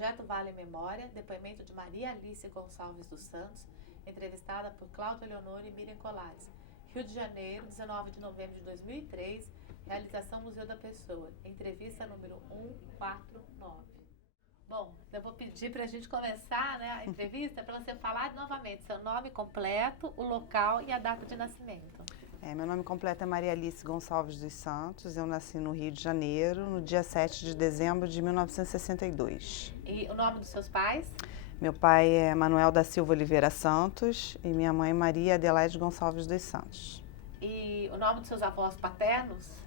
Projeto Vale Memória, depoimento de Maria Alice Gonçalves dos Santos, entrevistada por Cláudia Leonor e Miriam Colares. Rio de Janeiro, 19 de novembro de 2003, realização Museu da Pessoa, entrevista número 149. Bom, eu vou pedir para a gente começar, né, a entrevista para você falar novamente seu nome completo, o local e a data de nascimento. Meu nome completo é Maria Alice Gonçalves dos Santos, eu nasci no Rio de Janeiro, no dia 7 de dezembro de 1962. E o nome dos seus pais? Meu pai é Manuel da Silva Oliveira Santos e minha mãe Maria Adelaide Gonçalves dos Santos. E o nome dos seus avós paternos?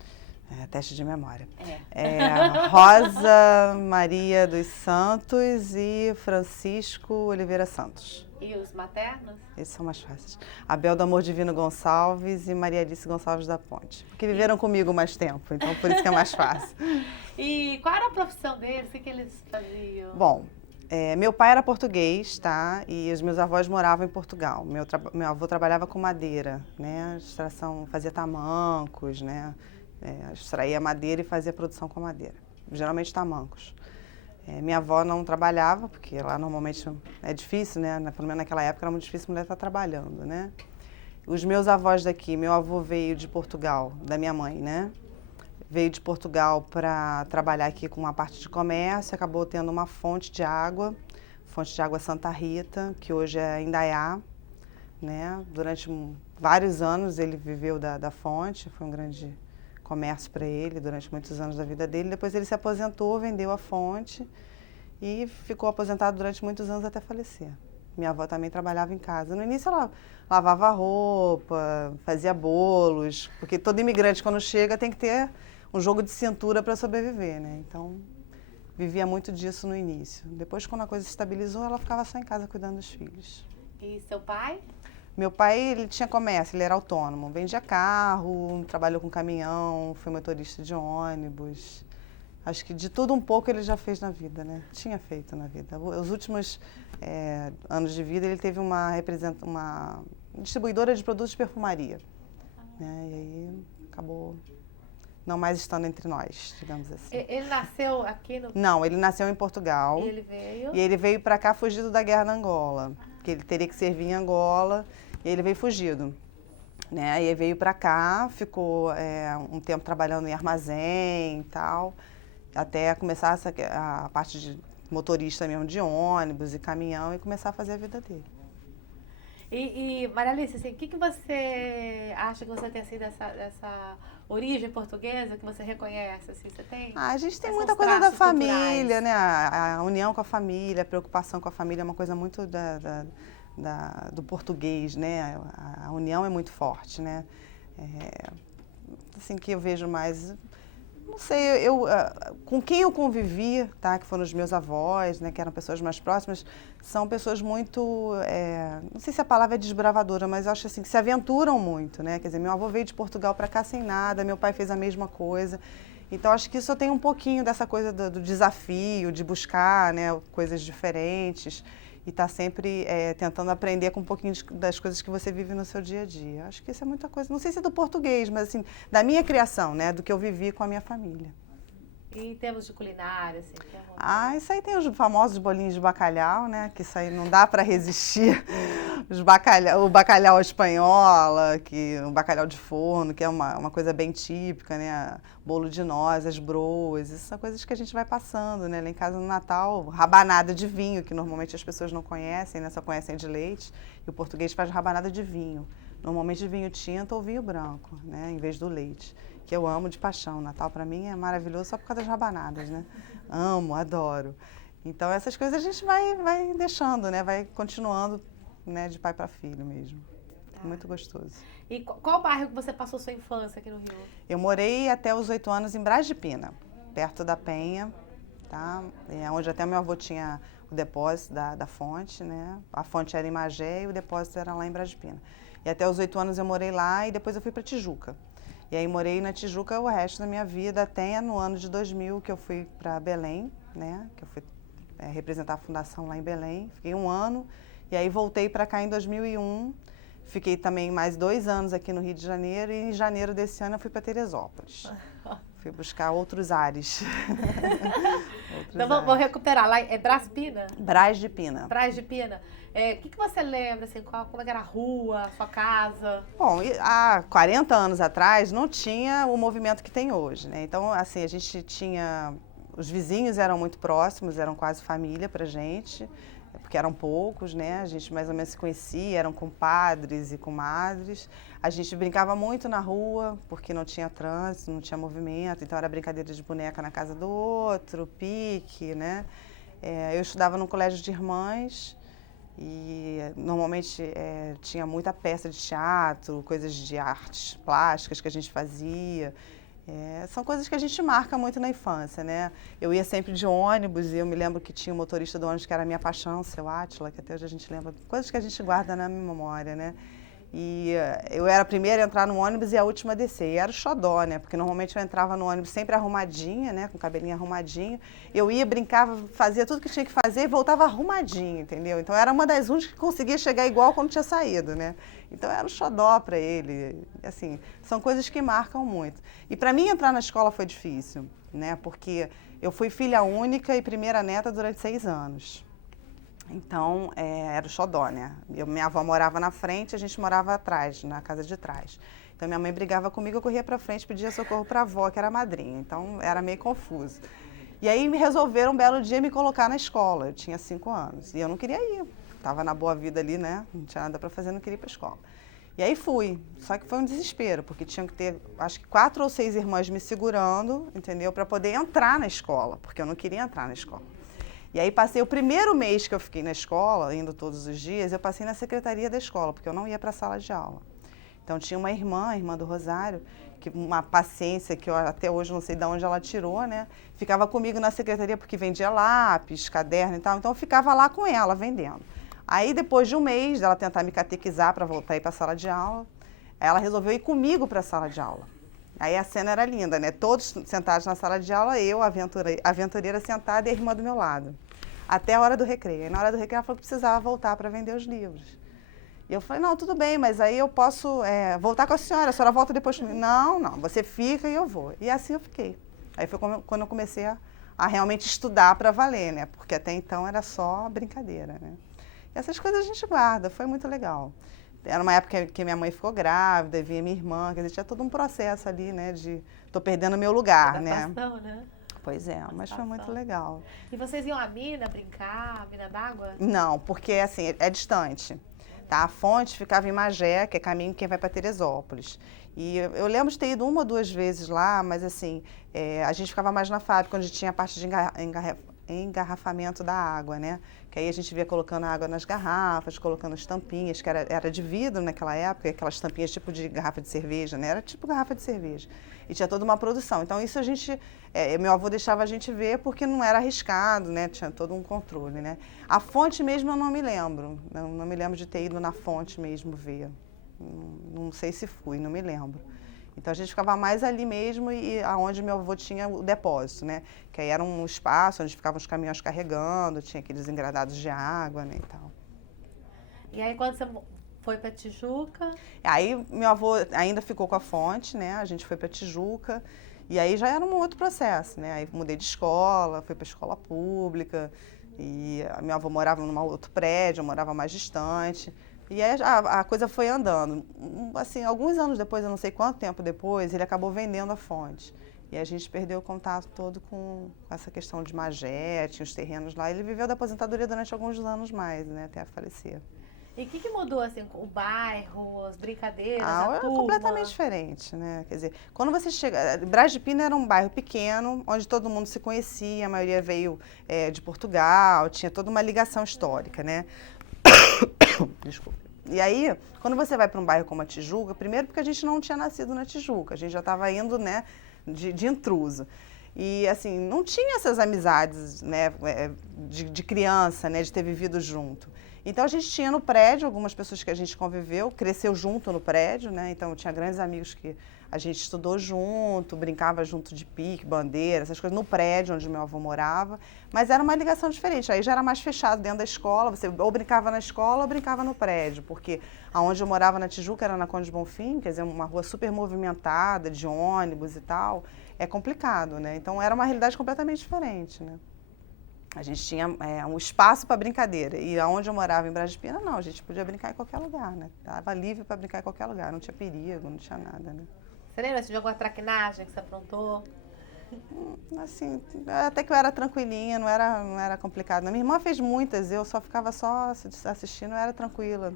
Teste de memória. É. Rosa Maria dos Santos e Francisco Oliveira Santos. E os maternos? Esses são mais fáceis. Abel do Amor Divino Gonçalves e Maria Alice Gonçalves da Ponte. Porque viveram comigo mais tempo, então por isso que é mais fácil. E qual era a profissão deles? O que eles faziam? Bom, meu pai era português, tá? E os meus avós moravam em Portugal. Meu avô trabalhava com madeira, né? Extração, fazia tamancos, né? Extraía madeira e fazia produção com madeira. Geralmente tamancos. Minha avó não trabalhava, porque lá normalmente é difícil, né? Pelo menos naquela época era muito difícil a mulher estar trabalhando, né? Os meus avós daqui, meu avô veio de Portugal, da minha mãe, né? Veio de Portugal para trabalhar aqui com uma parte de comércio, acabou tendo uma fonte de água Santa Rita, que hoje é Indaiá, né? Durante vários anos ele viveu da fonte, foi um grande comércio para ele durante muitos anos da vida dele. Depois ele se aposentou, vendeu a fonte e ficou aposentado durante muitos anos até falecer. Minha avó também trabalhava em casa. No início ela lavava roupa, fazia bolos, porque todo imigrante quando chega tem que ter um jogo de cintura para sobreviver, né? Então vivia muito disso no início. Depois, quando a coisa se estabilizou, ela ficava só em casa cuidando dos filhos. E seu pai? Meu pai, ele tinha comércio, ele era autônomo, vendia carro, trabalhou com caminhão, foi motorista de ônibus. Acho que de tudo um pouco ele já fez na vida, né? Tinha feito na vida. Os últimos anos de vida ele teve uma distribuidora de produtos de perfumaria, né? E aí acabou não mais estando entre nós, digamos assim. Ele nasceu aqui no... Não, ele nasceu em Portugal. E ele veio? E ele veio para cá fugido da guerra na Angola, que ele teria que servir em Angola. E ele veio fugido, né? E ele veio para cá, ficou um tempo trabalhando em armazém e tal, até começar a parte de motorista mesmo de ônibus e caminhão e começar a fazer a vida dele. E Maria Alice, assim, o que você acha que você tem assim, dessa origem portuguesa que você reconhece? Assim, você tem? A gente tem muita coisa da família, né? A união com a família, a preocupação com a família é uma coisa muito do português, né? A união é muito forte, né? Assim que eu vejo mais, não sei, com quem eu convivi, tá? Que foram os meus avós, né? Que eram pessoas mais próximas, são pessoas muito, não sei se a palavra é desbravadora, mas eu acho assim que se aventuram muito, né? Quer dizer, meu avô veio de Portugal para cá sem nada, meu pai fez a mesma coisa. Então acho que isso tem um pouquinho dessa coisa do desafio, de buscar, né? Coisas diferentes. E está sempre tentando aprender com um pouquinho das coisas que você vive no seu dia a dia. Acho que isso é muita coisa, não sei se é do português, mas assim, da minha criação, né, do que eu vivi com a minha família. E em termos de culinária, assim? Isso aí tem os famosos bolinhos de bacalhau, né, que isso aí não dá para resistir. O bacalhau à espanhola, o bacalhau de forno, que é uma coisa bem típica, né, bolo de noz, as broas, isso são coisas que a gente vai passando, né, lá em casa no Natal, rabanada de vinho, que normalmente as pessoas não conhecem, né, só conhecem de leite, e o português faz rabanada de vinho, normalmente vinho tinto ou vinho branco, né, em vez do leite, que eu amo de paixão. Natal para mim é maravilhoso só por causa das rabanadas, né, amo, adoro. Então essas coisas a gente vai deixando, né, vai continuando, né, de pai para filho mesmo. Muito gostoso. E qual bairro que você passou sua infância aqui no Rio? Eu morei até os 8 anos em Braz de Pina, perto da Penha, tá? Onde até meu avô tinha o depósito da fonte, né? A fonte era em Magé e o depósito era lá em Braz de Pina. E até os 8 anos eu morei lá e depois eu fui para Tijuca. E aí morei na Tijuca o resto da minha vida, até no ano de 2000 que eu fui para Belém, né? Que eu fui representar a fundação lá em Belém. Fiquei 1 ano e aí voltei para cá em 2001. Fiquei também mais 2 anos aqui no Rio de Janeiro e em janeiro desse ano eu fui para Teresópolis. Fui buscar outros ares. Então vamos recuperar. Lá é Brás Pina? Brás de Pina. Brás de Pina. O que você lembra, assim, como era a rua, a sua casa? Bom, há 40 anos atrás não tinha o movimento que tem hoje, né? Então, assim, a gente tinha... Os vizinhos eram muito próximos, eram quase família pra gente, porque eram poucos, né? A gente mais ou menos se conhecia, eram compadres e comadres. A gente brincava muito na rua, porque não tinha trânsito, não tinha movimento, então era brincadeira de boneca na casa do outro, pique, né? Eu estudava num colégio de irmãs e normalmente tinha muita peça de teatro, coisas de artes plásticas que a gente fazia. São coisas que a gente marca muito na infância, né? Eu ia sempre de ônibus e eu me lembro que tinha um motorista do ônibus que era a minha paixão, seu Átila, que até hoje a gente lembra, coisas que a gente guarda na memória, né? E eu era a primeira a entrar no ônibus e a última a descer. E era o xodó, né? Porque normalmente eu entrava no ônibus sempre arrumadinha, né? Com o cabelinho arrumadinho. Eu ia, brincava, fazia tudo que tinha que fazer e voltava arrumadinha, entendeu? Então era uma das únicas que conseguia chegar igual quando tinha saído, né? Então era o xodó para ele. Assim, são coisas que marcam muito. E para mim entrar na escola foi difícil, né? Porque eu fui filha única e primeira neta durante 6 anos. Então, era o xodó, né? Minha avó morava na frente, a gente morava atrás, na casa de trás. Então, minha mãe brigava comigo, eu corria para frente, pedia socorro para a avó, que era a madrinha. Então, era meio confuso. E aí, me resolveram um belo dia me colocar na escola. Eu tinha 5 anos e eu não queria ir. Estava na boa vida ali, né? Não tinha nada para fazer, não queria ir para a escola. E aí fui. Só que foi um desespero, porque tinham que ter, acho que 4 ou 6 irmãs me segurando, entendeu? Para poder entrar na escola, porque eu não queria entrar na escola. E aí passei o primeiro mês que eu fiquei na escola, indo todos os dias, eu passei na secretaria da escola, porque eu não ia para a sala de aula. Então tinha uma irmã, a irmã do Rosário, que uma paciência que eu até hoje não sei de onde ela tirou, né? Ficava comigo na secretaria porque vendia lápis, caderno e tal, então eu ficava lá com ela vendendo. Aí depois de um mês dela tentar me catequizar para voltar a ir para a sala de aula, ela resolveu ir comigo para a sala de aula. Aí a cena era linda, né? Todos sentados na sala de aula, eu, a aventureira sentada e a irmã do meu lado. Até a hora do recreio. Aí na hora do recreio ela falou que precisava voltar para vender os livros. E eu falei, não, tudo bem, mas aí eu posso voltar com a senhora volta depois comigo. Não, você fica e eu vou. E assim eu fiquei. Aí foi quando eu comecei a realmente estudar para valer, né? Porque até então era só brincadeira, né? E essas coisas a gente guarda, foi muito legal. Era uma época que minha mãe ficou grávida, vinha minha irmã, quer dizer, tinha todo um processo ali, né, de tô perdendo meu lugar, né? Né? Pois é, mas foi muito legal. E vocês iam à mina brincar, mina d'água? Não, porque assim, é distante, tá? A fonte ficava em Magé, que é caminho quem vai para Teresópolis. E eu lembro de ter ido 1 ou 2 vezes lá, mas assim, a gente ficava mais na fábrica, onde tinha a parte de engarrafamento da água, né? Que aí a gente via colocando água nas garrafas, colocando as tampinhas, que era de vidro naquela época, aquelas tampinhas tipo de garrafa de cerveja, né? Era tipo garrafa de cerveja. E tinha toda uma produção. Então isso a gente, meu avô deixava a gente ver porque não era arriscado, né? Tinha todo um controle, né? A fonte mesmo eu não me lembro. Não me lembro de ter ido na fonte mesmo ver. Não sei se fui, não me lembro. Então a gente ficava mais ali mesmo e aonde meu avô tinha o depósito, né? Que aí era um espaço onde ficavam os caminhões carregando, tinha aqueles engradados de água, né, e tal. E aí quando você foi para Tijuca? Aí meu avô ainda ficou com a fonte, né? A gente foi para Tijuca e aí já era um outro processo, né? Aí mudei de escola, fui para escola pública e meu avô morava num outro prédio, eu morava mais distante. E aí a coisa foi andando. Assim, alguns anos depois, eu não sei quanto tempo depois, ele acabou vendendo a fonte. E a gente perdeu o contato todo com essa questão de Magé, tinha os terrenos lá. Ele viveu da aposentadoria durante alguns anos mais, né, até falecer. E o que mudou, assim, o bairro, as brincadeiras, a turma? Completamente diferente, né? Quer dizer, quando você chega... Brás de Pina era um bairro pequeno, onde todo mundo se conhecia, a maioria veio de Portugal, tinha toda uma ligação histórica, né? Desculpa. E aí, quando você vai para um bairro como a Tijuca, primeiro porque a gente não tinha nascido na Tijuca, a gente já estava indo, né, de intruso. E, assim, não tinha essas amizades, né, de criança, né, de ter vivido junto. Então, a gente tinha no prédio algumas pessoas que a gente conviveu, cresceu junto no prédio, né, então eu tinha grandes amigos que a gente estudou junto, brincava junto de pique, bandeira, essas coisas, no prédio onde meu avô morava, mas era uma ligação diferente, aí já era mais fechado dentro da escola, você ou brincava na escola ou brincava no prédio, porque aonde eu morava na Tijuca era na Conde de Bonfim, quer dizer, uma rua super movimentada, de ônibus e tal, é complicado, né? Então era uma realidade completamente diferente, né? A gente tinha um espaço para brincadeira. E aonde eu morava, em Braz de Pina, não. A gente podia brincar em qualquer lugar, né? Tava livre para brincar em qualquer lugar. Não tinha perigo, não tinha nada, né? Você lembra de alguma traquinagem que você aprontou? Assim, até que eu era tranquilinha, não era complicado. Minha irmã fez muitas, eu só ficava só assistindo, eu era tranquila.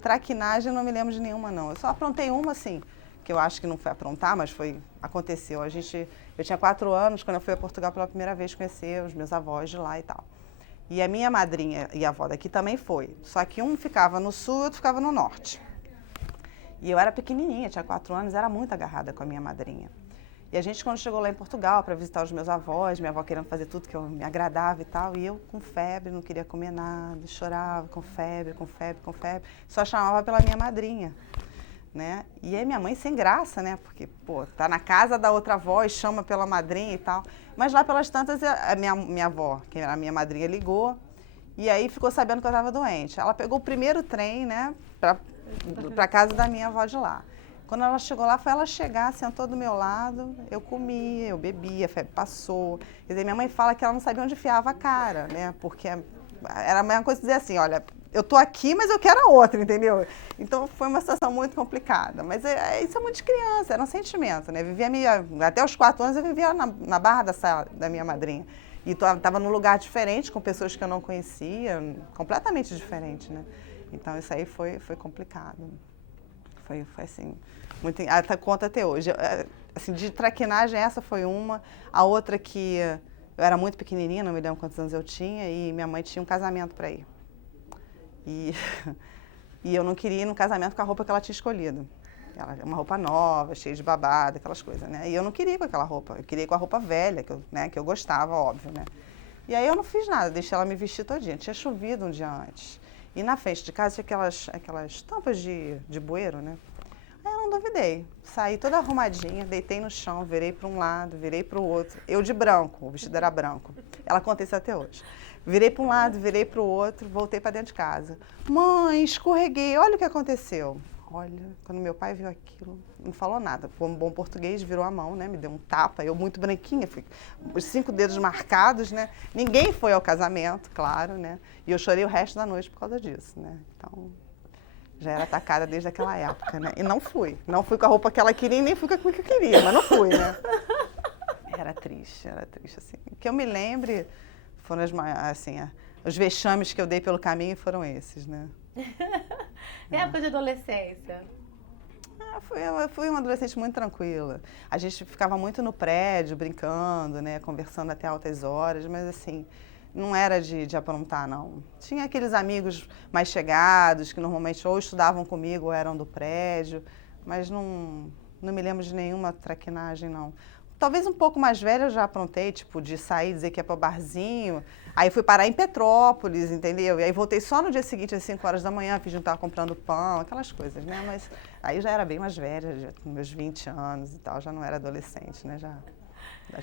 Traquinagem, eu não me lembro de nenhuma, não. Eu só aprontei uma, assim, que eu acho que não foi aprontar, mas aconteceu. Eu tinha 4 anos quando eu fui a Portugal pela primeira vez conhecer os meus avós de lá e tal. E a minha madrinha e a avó daqui também foi. Só que um ficava no sul e outro ficava no norte. E eu era pequenininha, tinha 4 anos, era muito agarrada com a minha madrinha. E a gente, quando chegou lá em Portugal para visitar os meus avós, minha avó querendo fazer tudo que eu me agradava e tal, e eu com febre, não queria comer nada, chorava com febre, só chamava pela minha madrinha, né? E aí minha mãe sem graça, né? Porque, pô, tá na casa da outra avó e chama pela madrinha e tal. Mas lá pelas tantas, a minha avó, que era a minha madrinha, ligou e aí ficou sabendo que eu estava doente. Ela pegou o primeiro trem, né, para casa da minha avó de lá. Quando ela chegou lá, foi ela chegar, sentou do meu lado, eu comia, eu bebia, a febre passou. Quer dizer, minha mãe fala que ela não sabia onde enfiava a cara, né? Porque era a mesma coisa dizer assim, olha, eu tô aqui, mas eu quero a outra, entendeu? Então foi uma situação muito complicada. Mas isso é muito de criança, era um sentimento, né? Até os 4 anos eu vivia na barra da minha madrinha. E estava num lugar diferente, com pessoas que eu não conhecia, completamente diferente, né? Então isso aí foi complicado. Foi assim, muito, até conta até hoje. Assim, de traquinagem, essa foi uma. A outra que eu era muito pequenininha, não me lembro quantos anos eu tinha, e minha mãe tinha um casamento para ir. E eu não queria ir no casamento com a roupa que ela tinha escolhido. Uma roupa nova, cheia de babado, aquelas coisas, né? E eu não queria ir com aquela roupa, eu queria ir com a roupa velha, que eu gostava, óbvio, né? E aí eu não fiz nada, deixei ela me vestir todinha. Tinha chovido um dia antes. E na frente de casa tinha aquelas tampas de bueiro, né? Aí eu não duvidei. Saí toda arrumadinha, deitei no chão, virei para um lado, virei para o outro. Eu de branco, o vestido era branco. Ela conta isso até hoje. Virei para um lado, virei para o outro, voltei para dentro de casa. Mãe, escorreguei, olha o que aconteceu. Olha, quando meu pai viu aquilo, não falou nada. Foi um bom português, virou a mão, né? Me deu um tapa, eu muito branquinha, os 5 dedos marcados, né? Ninguém foi ao casamento, claro, né? E eu chorei o resto da noite por causa disso, né? Então, já era atacada desde aquela época, né? E não fui. Não fui com a roupa que ela queria e nem fui com a que eu queria, mas não fui, né? Era triste, assim. O que eu me lembre foram os vexames que eu dei pelo caminho foram esses, né? E a época de adolescência? Eu fui uma adolescente muito tranquila. A gente ficava muito no prédio, brincando, né, conversando até altas horas, mas assim, não era de aprontar, não. Tinha aqueles amigos mais chegados, que normalmente ou estudavam comigo ou eram do prédio, mas não me lembro de nenhuma traquinagem, não. Talvez um pouco mais velha eu já aprontei, tipo, de sair, dizer que ia para o barzinho. Aí fui parar em Petrópolis, entendeu? E aí voltei só no dia seguinte, às 5 horas da manhã, fingindo que estava comprando pão, aquelas coisas, né? Mas aí já era bem mais velha, já com meus 20 anos e tal, já não era adolescente, né? Já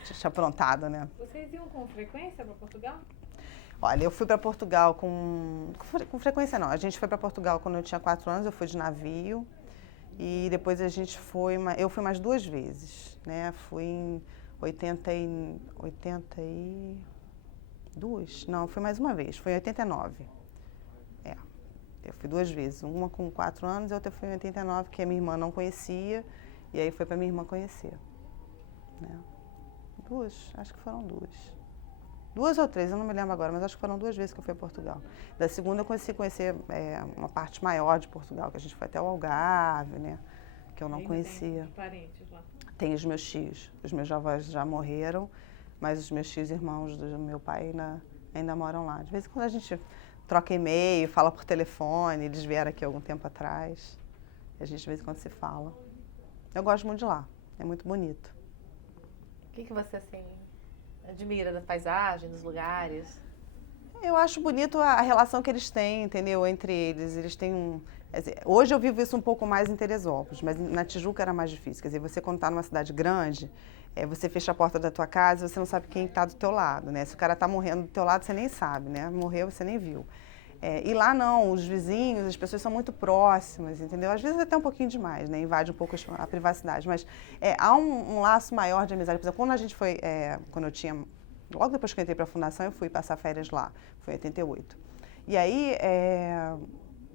tinha aprontado, né? Vocês iam com frequência para Portugal? Olha, eu fui para Portugal com frequência não. A gente foi para Portugal quando eu tinha 4 anos, eu fui de navio. E depois eu fui mais 2 vezes, né? Fui em 82, não, fui mais uma vez, foi em 89. Eu fui 2 vezes, uma com 4 anos e outra foi em 89, que a minha irmã não conhecia, e aí foi para minha irmã conhecer, né? 2, acho que foram 2. 2 ou 3, eu não me lembro agora, mas acho que foram 2 vezes que eu fui a Portugal. Da segunda eu consegui conhecer uma parte maior de Portugal, que a gente foi até o Algarve, né? Que eu não conhecia. Tem parentes lá? Tem os meus tios. Os meus avós já morreram, mas os meus tios irmãos do meu pai ainda moram lá. De vez em quando a gente troca e-mail, fala por telefone, eles vieram aqui algum tempo atrás. E a gente de vez em quando se fala. Eu gosto muito de lá, é muito bonito. O que você, assim, admira da paisagem, dos lugares? Eu acho bonito a relação que eles têm, entendeu? Entre eles. Eles têm hoje eu vivo isso um pouco mais em Teresópolis, mas na Tijuca era mais difícil. Quer dizer, você quando está numa cidade grande, você fecha a porta da tua casa e você não sabe quem está do teu lado, né? Se o cara está morrendo do teu lado, você nem sabe, né? Morreu, você nem viu. E lá não, os vizinhos, as pessoas são muito próximas, entendeu? Às vezes até um pouquinho demais, né? Invade um pouco a privacidade, mas há um laço maior de amizade. Por exemplo, quando a gente foi, quando eu tinha Logo depois que eu entrei para a fundação, eu fui passar férias lá, foi em 88. E aí,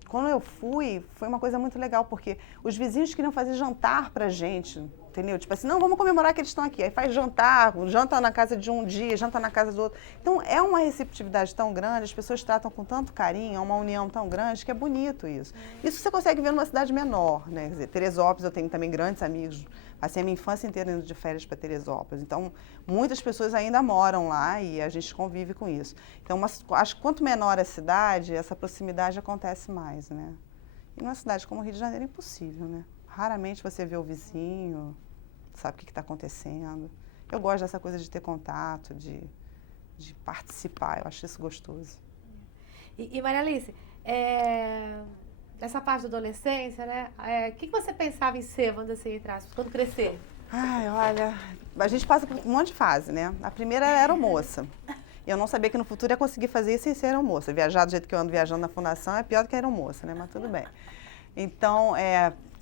quando eu fui, foi uma coisa muito legal, porque os vizinhos queriam fazer jantar pra gente, entendeu? Tipo assim, não, vamos comemorar que eles estão aqui. Aí faz jantar, janta na casa de um dia, janta na casa do outro. Então, é uma receptividade tão grande, as pessoas tratam com tanto carinho, é uma união tão grande, que é bonito isso. Isso você consegue ver numa cidade menor, né? Quer dizer, Teresópolis, eu tenho também grandes amigos, passei a minha infância inteira indo de férias para Teresópolis. Então, muitas pessoas ainda moram lá e a gente convive com isso. Então, acho que quanto menor a cidade, essa proximidade acontece mais, né? E numa cidade como o Rio de Janeiro é impossível, né? Raramente você vê o vizinho, sabe o que está acontecendo. Eu gosto dessa coisa de ter contato, de participar, eu acho isso gostoso. E Maria Alice, nessa parte da adolescência, né? O que você pensava em ser, vamos dizer assim, entre aspas, quando crescer? Ai, olha, a gente passa por um monte de fase, né? A primeira era aeromoça. Eu não sabia que no futuro ia conseguir fazer isso sem ser aeromoça. Viajar do jeito que eu ando viajando na fundação é pior do que aeromoça, né? Mas tudo bem. Então,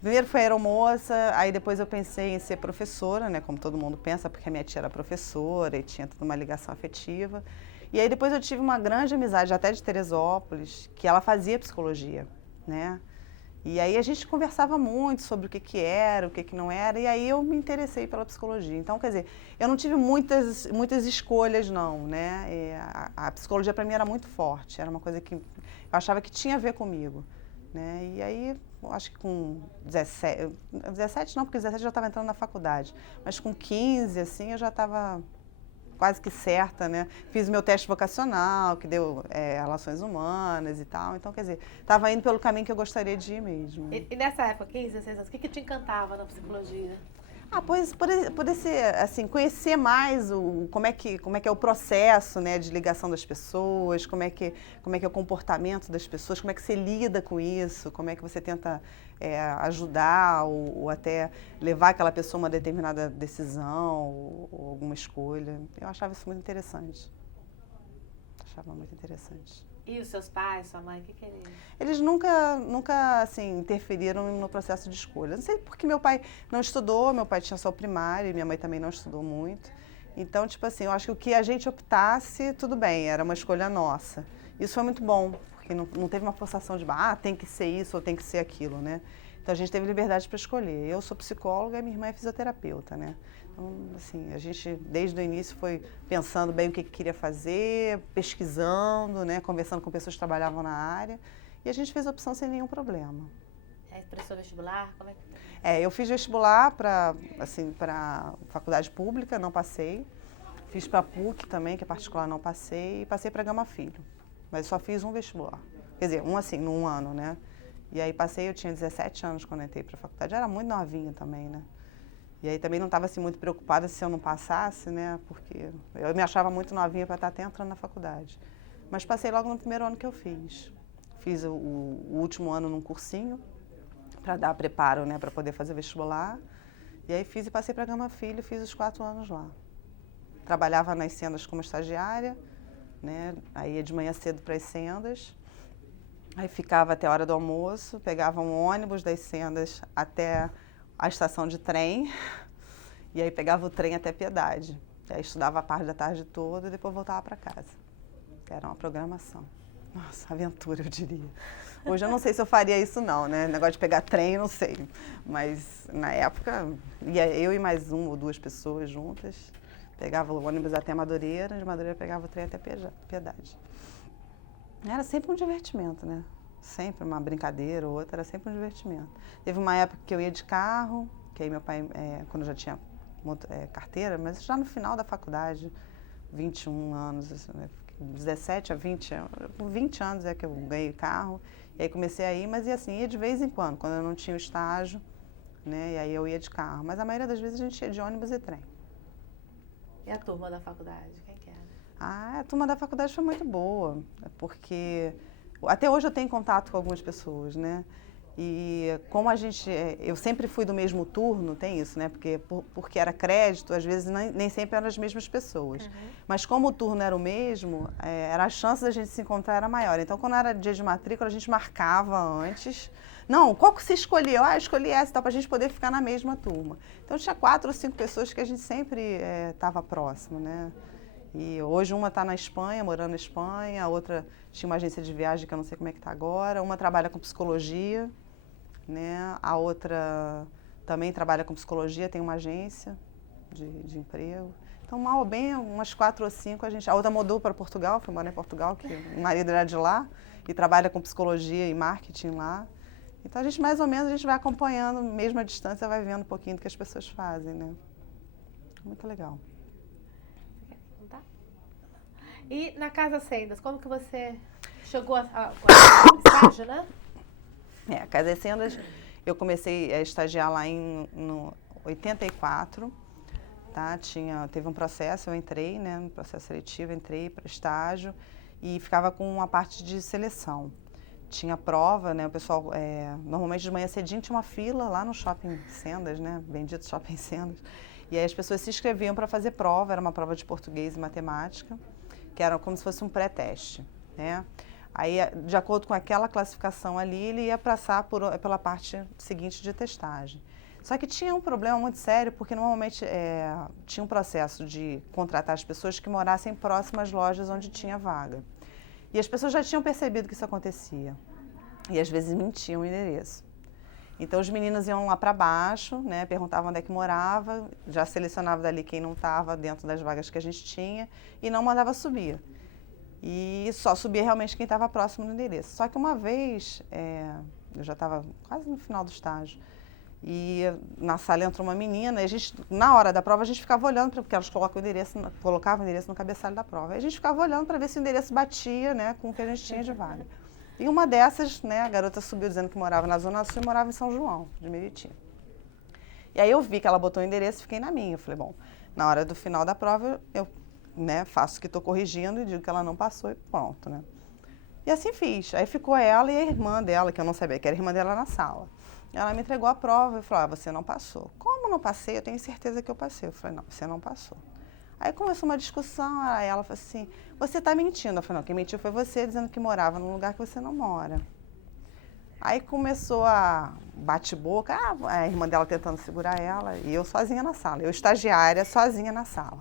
primeiro foi aeromoça, aí depois eu pensei em ser professora, né? Como todo mundo pensa, porque a minha tia era professora e tinha toda uma ligação afetiva. E aí depois eu tive uma grande amizade, até de Teresópolis, que ela fazia psicologia, né? E aí a gente conversava muito sobre o que era, o que não era, e aí eu me interessei pela psicologia. Então, quer dizer, eu não tive muitas escolhas, não, né? A psicologia para mim era muito forte, era uma coisa que eu achava que tinha a ver comigo, né? E aí, eu acho que com 17 não, porque 17 eu já estava entrando na faculdade, mas com 15, assim, eu já estava quase que certa, né? Fiz o meu teste vocacional, que deu relações humanas e tal. Então, quer dizer, estava indo pelo caminho que eu gostaria de ir mesmo. E nessa época, 15, 16 anos, o que te encantava na psicologia? Pois, por esse, assim, conhecer mais como é que é o processo, né, de ligação das pessoas, como é que é o comportamento das pessoas, como é que você lida com isso, como é que você tenta ajudar ou até levar aquela pessoa a uma determinada decisão ou alguma escolha. Eu achava isso muito interessante. Achava muito interessante. E os seus pais, sua mãe, o que queriam? Eles nunca assim, interferiram no processo de escolha. Não sei porque meu pai não estudou, meu pai tinha só o primário e minha mãe também não estudou muito. Então, tipo assim, eu acho que o que a gente optasse, tudo bem, era uma escolha nossa. Isso foi muito bom, porque não teve uma forçação de, tem que ser isso ou tem que ser aquilo, né? Então, a gente teve liberdade para escolher. Eu sou psicóloga e minha irmã é fisioterapeuta, né? Então, assim, a gente, desde o início, foi pensando bem o que queria fazer, pesquisando, né, conversando com pessoas que trabalhavam na área, e a gente fez a opção sem nenhum problema. Prestou vestibular? Como é que... Eu fiz vestibular para faculdade pública, não passei. Fiz para a PUC também, que é particular, não passei. E passei para Gama Filho, mas só fiz um vestibular. Quer dizer, num ano, né? E aí passei, eu tinha 17 anos quando entrei para a faculdade, eu era muito novinha também, né? E aí também não estava assim, muito preocupada se eu não passasse, né? Porque eu me achava muito novinha para estar até entrando na faculdade. Mas passei logo no primeiro ano que eu fiz. Fiz o último ano num cursinho, para dar preparo, né? Para poder fazer vestibular. E aí fiz e passei para Gama Filho, fiz os 4 anos lá. Trabalhava nas sendas como estagiária, né? Aí ia de manhã cedo para as sendas. Aí ficava até a hora do almoço, pegava um ônibus das sendas até a estação de trem, e aí pegava o trem até Piedade. E aí estudava a parte da tarde toda e depois voltava para casa. Era uma programação. Nossa, aventura, eu diria. Hoje eu não sei se eu faria isso não, né? Negócio de pegar trem, não sei. Mas na época, ia eu e mais 1 ou 2 pessoas juntas. Pegava o ônibus até Madureira, de Madureira pegava o trem até Piedade. Era sempre um divertimento, né? Sempre uma brincadeira ou outra, era sempre um divertimento. Teve uma época que eu ia de carro, que aí meu pai, quando eu já tinha carteira, mas já no final da faculdade, 21 anos, assim, né? 17 a 20, com 20 anos é que eu ganhei carro, e aí comecei a ir, mas ia de vez em quando eu não tinha o estágio, né? E aí eu ia de carro, mas a maioria das vezes a gente ia de ônibus e trem. E a turma da faculdade, quem que era? A turma da faculdade foi muito boa, porque até hoje eu tenho contato com algumas pessoas, né? E como eu sempre fui do mesmo turno, tem isso, né? Porque era crédito, às vezes nem sempre eram as mesmas pessoas. Uhum. Mas como o turno era o mesmo, a chance da gente se encontrar era maior. Então, quando era dia de matrícula, a gente marcava antes. Não, qual que você escolheu? Escolhi essa, para a gente poder ficar na mesma turma. Então, tinha 4 ou 5 pessoas que a gente sempre estava próximo, né? E hoje uma está na Espanha, morando na Espanha, a outra tinha uma agência de viagem que eu não sei como é que está agora, uma trabalha com psicologia, né? A outra também trabalha com psicologia, tem uma agência de emprego. Então, mal ou bem, umas 4 ou 5, a outra mudou para Portugal, foi morar em Portugal, que o marido era de lá, e trabalha com psicologia e marketing lá. Então, a gente mais ou menos, a gente vai acompanhando, mesmo à distância, vai vendo um pouquinho do que as pessoas fazem, né? Muito legal. Você quer contar? E na Casa Sendas, como que você chegou a estágio, né? A Casa Sendas, eu comecei a estagiar lá no 84, tá? Teve um processo, eu entrei, né, no processo seletivo, entrei para estágio e ficava com uma parte de seleção. Tinha prova, né, o pessoal, normalmente de manhã cedinho tinha uma fila lá no Shopping Sendas, né, bendito Shopping Sendas, e aí as pessoas se inscreviam para fazer prova, era uma prova de português e matemática, que era como se fosse um pré-teste, né. Aí, de acordo com aquela classificação ali, ele ia passar pela parte seguinte de testagem. Só que tinha um problema muito sério, porque normalmente tinha um processo de contratar as pessoas que morassem próximas às lojas onde tinha vaga. E as pessoas já tinham percebido que isso acontecia. E às vezes mentiam o endereço. Então os meninos iam lá para baixo, né, perguntavam onde é que morava, já selecionava dali quem não estava dentro das vagas que a gente tinha e não mandava subir. E só subia realmente quem estava próximo do endereço. Só que uma vez, eu já estava quase no final do estágio, e na sala entrou uma menina, e a gente, na hora da prova, a gente ficava olhando, porque elas colocavam o endereço no cabeçalho da prova. E a gente ficava olhando para ver se o endereço batia, né, com o que a gente tinha de vaga. E uma dessas, né, a garota subiu dizendo que morava na Zona Sul e morava em São João, de Meriti. E aí eu vi que ela botou o endereço e fiquei na minha. Eu falei, bom, na hora do final da prova, eu, né, faço o que estou corrigindo e digo que ela não passou e pronto, né. E assim fiz. Aí ficou ela e a irmã dela, que eu não sabia que era a irmã dela, na sala. Ela me entregou a prova e falou, você não passou. Como não passei? Eu tenho certeza que eu passei. Eu falei, não, você não passou. Aí começou uma discussão, aí ela falou assim, você está mentindo. Eu falei, não, quem mentiu foi você, dizendo que morava num lugar que você não mora. Aí começou a bate-boca, a irmã dela tentando segurar ela, e eu sozinha na sala. Eu estagiária, sozinha na sala.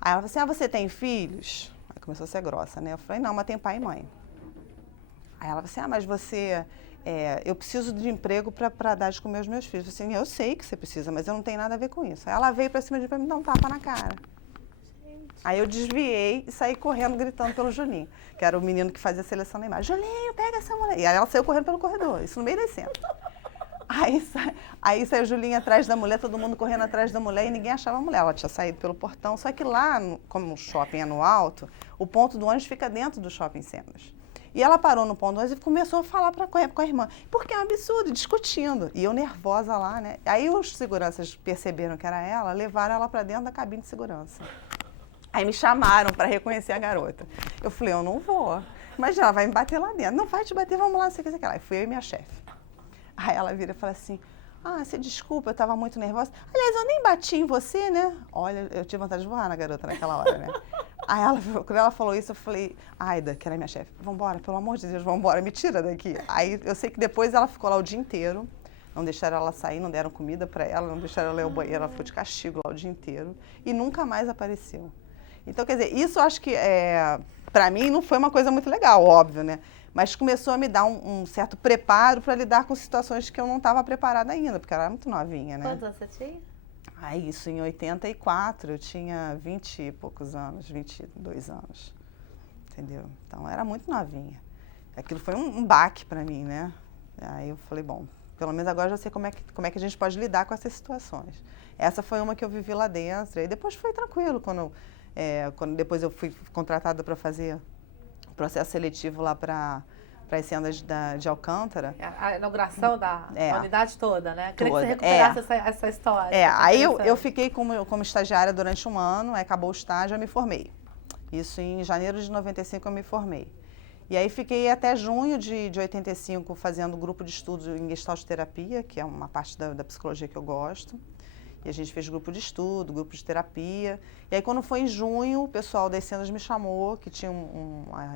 Aí ela falou assim, você tem filhos? Aí começou a ser grossa, né? Eu falei, não, mas tem pai e mãe. Aí ela falou assim, mas você... eu preciso de emprego para dar de comer aos meus filhos. Eu falei assim, eu sei que você precisa, mas eu não tenho nada a ver com isso. Aí ela veio para cima de mim para me dar um tapa na cara. Gente. Aí eu desviei e saí correndo, gritando pelo Julinho, que era o menino que fazia a seleção da imagem. Julinho, pega essa mulher. E aí ela saiu correndo pelo corredor, isso no meio da cena. Aí saiu o Julinho atrás da mulher, todo mundo correndo atrás da mulher e ninguém achava a mulher. Ela tinha saído pelo portão, só que lá, como o shopping é no alto, o ponto do ônibus fica dentro do Shopping Sendas. E ela parou no ponto 2 e começou a falar com a irmã, porque é um absurdo, discutindo. E eu nervosa lá, né? Aí os seguranças perceberam que era ela, levaram ela para dentro da cabine de segurança. Aí me chamaram para reconhecer a garota. Eu falei, eu não vou. Imagina, ela vai me bater lá dentro. Não vai te bater, vamos lá, não sei o que, sei o que lá. Aí fui eu e minha chefe. Aí ela vira e fala assim, você desculpa, eu estava muito nervosa. Aliás, eu nem bati em você, né? Olha, eu tive vontade de voar na garota naquela hora, né? Aí quando ela falou isso, eu falei, Aida, que era minha chefe, vambora, pelo amor de Deus, vambora, me tira daqui. Aí eu sei que depois ela ficou lá o dia inteiro, não deixaram ela sair, não deram comida para ela, não deixaram ela ir ao banheiro, ela ficou de castigo lá o dia inteiro e nunca mais apareceu. Então, quer dizer, isso eu acho que, para mim, não foi uma coisa muito legal, óbvio, né? Mas começou a me dar um certo preparo para lidar com situações que eu não estava preparada ainda, porque eu era muito novinha, né? Quantos anos você tinha? Isso em 84, eu tinha 20 e poucos anos, 22 anos, entendeu? Então, era muito novinha. Aquilo foi um baque para mim, né? Aí eu falei, bom, pelo menos agora já sei como é que a gente pode lidar com essas situações. Essa foi uma que eu vivi lá dentro, e depois foi tranquilo, quando depois eu fui contratada para fazer o processo seletivo lá para as Sendas de Alcântara. A inauguração da unidade toda, né? Queria que você recuperasse essa história. Aí eu fiquei como estagiária durante um ano, acabou o estágio, eu me formei. Isso em janeiro de 95 eu me formei. E aí fiquei até junho de 85 fazendo grupo de estudos em Gestalt terapia, que é uma parte da psicologia que eu gosto. E a gente fez grupo de estudo, grupo de terapia. E aí quando foi em junho, o pessoal das Sendas me chamou, que tinha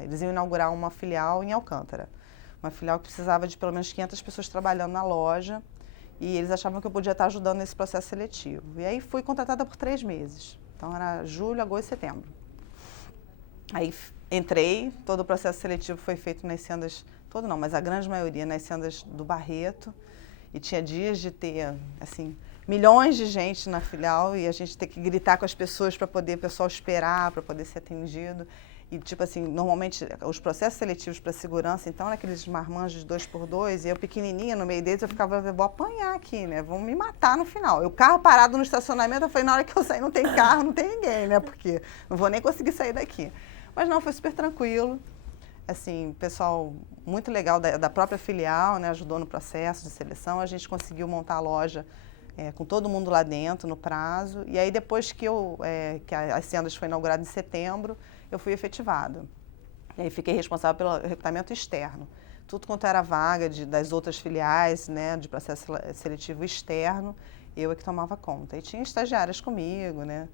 eles iam inaugurar uma filial em Alcântara. Uma filial que precisava de pelo menos 500 pessoas trabalhando na loja. E eles achavam que eu podia estar ajudando nesse processo seletivo. E aí fui contratada por 3 meses. Então era julho, agosto e setembro. Aí entrei, todo o processo seletivo foi feito nas sendas, todo não, mas a grande maioria nas sendas do Barreto. E tinha dias de ter, assim, milhões de gente na filial e a gente ter que gritar com as pessoas para poder o pessoal esperar, para poder ser atendido. E, tipo assim, normalmente os processos seletivos para segurança, então, eram aqueles marmanjos de 2x2, e eu pequenininha no meio deles, eu ficava, vou apanhar aqui, né? Vão me matar no final. E o carro parado no estacionamento, eu falei, na hora que eu sair não tem carro, não tem ninguém, né? Porque não vou nem conseguir sair daqui. Mas não, foi super tranquilo. Assim, pessoal muito legal da própria filial, né? Ajudou no processo de seleção. A gente conseguiu montar a loja com todo mundo lá dentro, no prazo. E aí, depois que as sendas foi inaugurada em setembro, eu fui efetivada. E aí fiquei responsável pelo recrutamento externo. Tudo quanto era vaga das outras filiais, né, de processo seletivo externo, eu é que tomava conta. E tinha estagiárias comigo, né?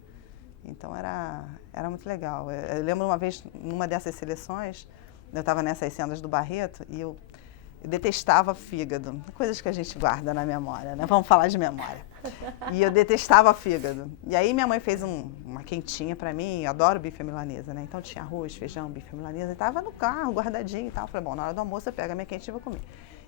Então era muito legal. Eu lembro uma vez, numa dessas seleções, eu estava nessas sendas do Barreto e eu detestava fígado. Coisas que a gente guarda na memória, né? Vamos falar de memória. E eu detestava fígado. E aí minha mãe fez uma quentinha para mim, eu adoro bife à milanesa, né? Então tinha arroz, feijão, bife à milanesa, e tava no carro, guardadinho e tal. Eu falei, bom, na hora do almoço eu pego a minha quentinha e vou comer.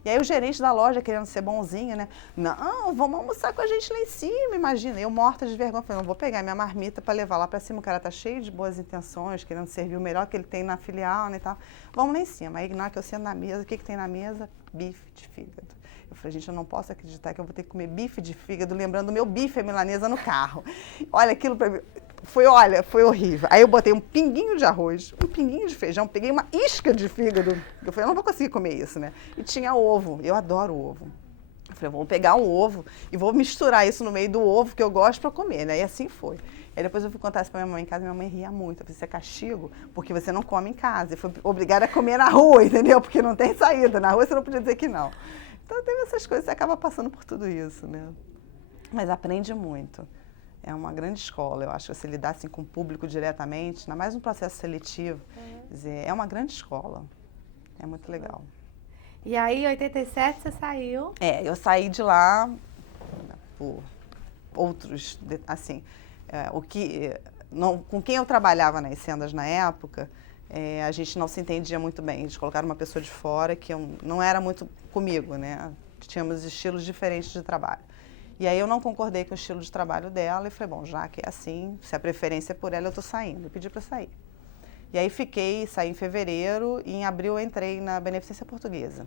E aí o gerente da loja, querendo ser bonzinho, né? Não, vamos almoçar com a gente lá em cima, imagina. Eu morta de vergonha, falei, não, vou pegar minha marmita para levar lá para cima. O cara tá cheio de boas intenções, querendo servir o melhor que ele tem na filial, né, e tal. Vamos lá em cima. Aí na hora que eu sento na mesa, o que tem na mesa? Bife de fígado. Eu falei, gente, eu não posso acreditar que eu vou ter que comer bife de fígado, lembrando do meu bife à milanesa no carro. Olha, aquilo para mim, foi horrível. Aí eu botei um pinguinho de arroz, um pinguinho de feijão, peguei uma isca de fígado. Eu falei, eu não vou conseguir comer isso, né? E tinha ovo, eu adoro ovo. Eu falei, vou pegar um ovo e vou misturar isso no meio do ovo que eu gosto para comer, né? E assim foi. Aí depois eu fui contar isso para minha mãe em casa, minha mãe ria muito. Eu falei, isso é castigo porque você não come em casa. E fui obrigada a comer na rua, entendeu? Porque não tem saída. Na rua você não podia dizer que não. Então teve essas coisas, você acaba passando por tudo isso, né? Mas aprende muito. É uma grande escola, eu acho, você lidar assim com o público diretamente, ainda mais um processo seletivo. Quer dizer, é uma grande escola. É muito legal. E aí, em 87, você saiu? Eu saí de lá por outros, assim, com quem eu trabalhava nas sendas na época, a gente não se entendia muito bem. Eles colocaram uma pessoa de fora que não era muito comigo, né? Tínhamos estilos diferentes de trabalho. E aí eu não concordei com o estilo de trabalho dela e falei, bom, já que é assim, se a preferência é por ela, eu estou saindo. Eu pedi para sair. E aí saí em fevereiro e em abril eu entrei na Beneficência Portuguesa.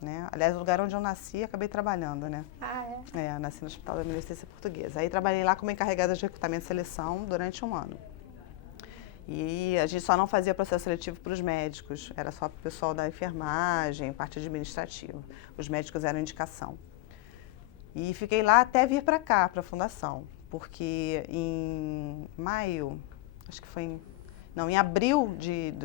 Né? Aliás, o lugar onde eu nasci, acabei trabalhando, né? Ah, é? Nasci no Hospital da Beneficência Portuguesa. Aí trabalhei lá como encarregada de recrutamento e seleção durante um ano. E a gente só não fazia processo seletivo para os médicos, era só para o pessoal da enfermagem, parte administrativa. Os médicos eram indicação. E fiquei lá até vir para cá, para a fundação, porque em maio, acho que foi em abril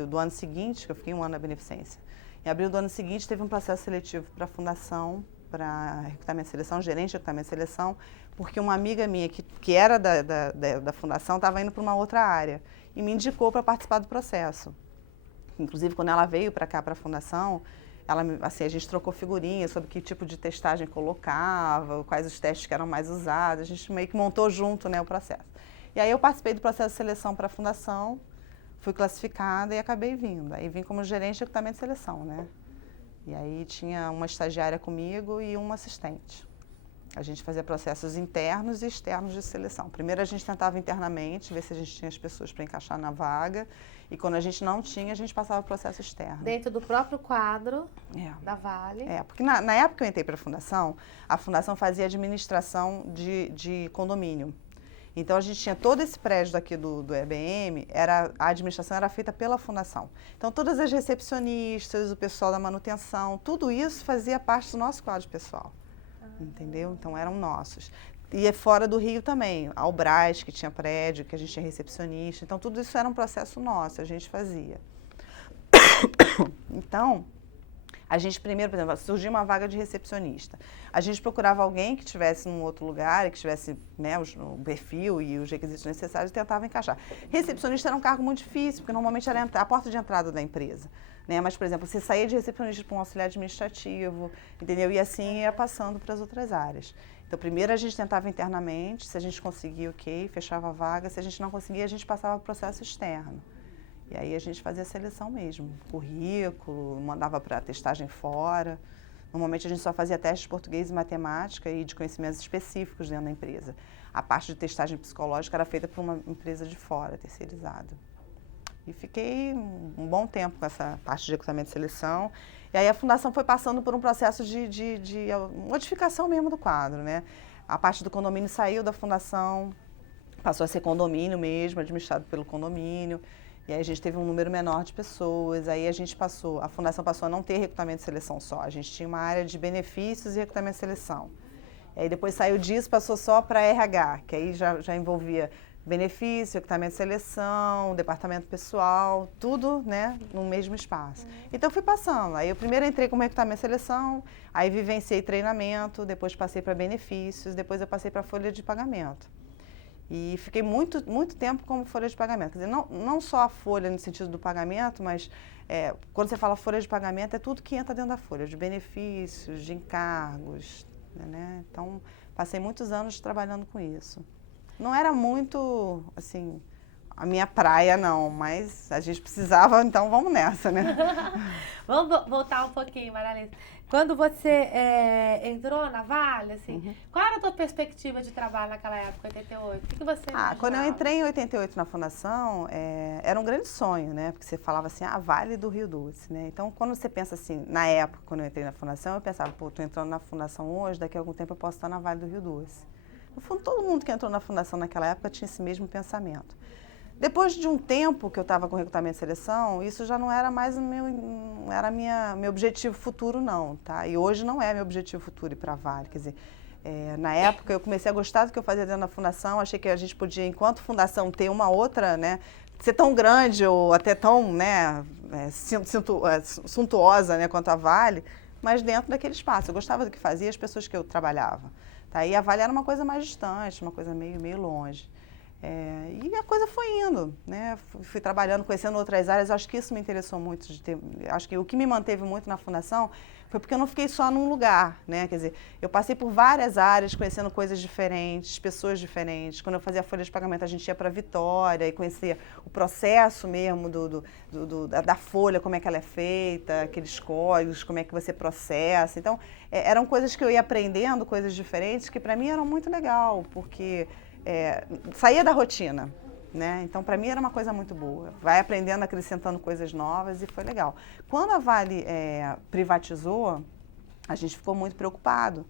do ano seguinte, que eu fiquei um ano na Beneficência, em abril do ano seguinte teve um processo seletivo para a fundação, para recrutamento e seleção, gerente de recrutamento e seleção, porque uma amiga minha que era da fundação estava indo para uma outra área e me indicou para participar do processo. Inclusive, quando ela veio para cá, para a fundação, a gente trocou figurinhas sobre que tipo de testagem colocava, quais os testes que eram mais usados, a gente meio que montou junto, né, o processo. E aí eu participei do processo de seleção para a fundação, fui classificada e acabei vindo. Aí vim como gerente de recrutamento e seleção, né? E aí tinha uma estagiária comigo e um assistente. A gente fazia processos internos e externos de seleção. Primeiro a gente tentava internamente, ver se a gente tinha as pessoas para encaixar na vaga. E quando a gente não tinha, a gente passava o processo externo. Dentro do próprio quadro da Vale. Porque na época que eu entrei para a fundação fazia administração de condomínio. Então a gente tinha todo esse prédio daqui do EBM, a administração era feita pela fundação. Então todas as recepcionistas, o pessoal da manutenção, tudo isso fazia parte do nosso quadro pessoal. Entendeu? Então eram nossos. E é fora do Rio também, ao Brás, que tinha prédio, que a gente tinha recepcionista. Então tudo isso era um processo nosso, a gente fazia. Então, a gente primeiro, por exemplo, surgiu uma vaga de recepcionista. A gente procurava alguém que estivesse num outro lugar, que tivesse, né, o perfil e os requisitos necessários e tentava encaixar. Recepcionista era um cargo muito difícil, porque normalmente era a porta de entrada da empresa. Né? Mas, por exemplo, você saía de recepcionista para um auxiliar administrativo, entendeu? E assim ia passando para as outras áreas. Então, primeiro a gente tentava internamente, se a gente conseguia, ok, fechava a vaga. Se a gente não conseguia, a gente passava para o processo externo. E aí a gente fazia a seleção mesmo, currículo, mandava para testagem fora. Normalmente a gente só fazia testes de português e matemática e de conhecimentos específicos dentro da empresa. A parte de testagem psicológica era feita por uma empresa de fora, terceirizada. E fiquei um bom tempo com essa parte de recrutamento e seleção. E aí a Fundação foi passando por um processo de modificação mesmo do quadro, né? A parte do condomínio saiu da Fundação, passou a ser condomínio mesmo, administrado pelo condomínio. E aí a gente teve um número menor de pessoas, aí a Fundação passou a não ter recrutamento e seleção só, a gente tinha uma área de benefícios e recrutamento e seleção. E aí depois saiu disso, passou só para RH, que aí já envolvia benefício, recrutamento e seleção, departamento pessoal, tudo, né, no mesmo espaço. Então fui passando, aí eu primeiro entrei como recrutamento e seleção, aí vivenciei treinamento, depois passei para benefícios, depois eu passei para folha de pagamento. E fiquei muito tempo como folha de pagamento. Quer dizer, não só a folha no sentido do pagamento, mas quando você fala folha de pagamento, é tudo que entra dentro da folha, de benefícios, de encargos, né? Então, passei muitos anos trabalhando com isso. Não era muito, assim, a minha praia, não, mas a gente precisava, então vamos nessa, né? Vamos voltar um pouquinho, Maralisa. Quando você entrou na Vale, assim, qual era a tua perspectiva de trabalho naquela época, 88? O que você quando eu entrei em 88 na Fundação, era um grande sonho, né? Porque você falava assim, Vale do Rio Doce, né? Então, quando você pensa assim, na época, quando eu entrei na Fundação, eu pensava, pô, tô entrando na Fundação hoje, daqui a algum tempo eu posso estar na Vale do Rio Doce. No fundo, todo mundo que entrou na Fundação naquela época tinha esse mesmo pensamento. Depois de um tempo que eu estava com recrutamento e seleção, isso já não era mais meu objetivo futuro, não, tá? E hoje não é meu objetivo futuro ir para a Vale. Quer dizer, na época eu comecei a gostar do que eu fazia dentro da Fundação, achei que a gente podia, enquanto Fundação, ter uma outra, né? Ser tão grande ou até tão, né, suntuosa, né, quanto a Vale, mas dentro daquele espaço. Eu gostava do que fazia, as pessoas que eu trabalhava. Tá? E a Vale era uma coisa mais distante, uma coisa meio longe. E a coisa foi indo, né? Fui trabalhando, conhecendo outras áreas, acho que isso me interessou muito. Acho que o que me manteve muito na Fundação foi porque eu não fiquei só num lugar, né? Quer dizer, eu passei por várias áreas, conhecendo coisas diferentes, pessoas diferentes. Quando eu fazia a folha de pagamento, a gente ia para Vitória e conhecia o processo mesmo da folha, como é que ela é feita, aqueles códigos, como é que você processa. Então, eram coisas que eu ia aprendendo, coisas diferentes, que para mim eram muito legal, porque saía da rotina, né? Então, para mim, era uma coisa muito boa. Vai aprendendo, acrescentando coisas novas e foi legal. Quando a Vale privatizou, a gente ficou muito preocupado,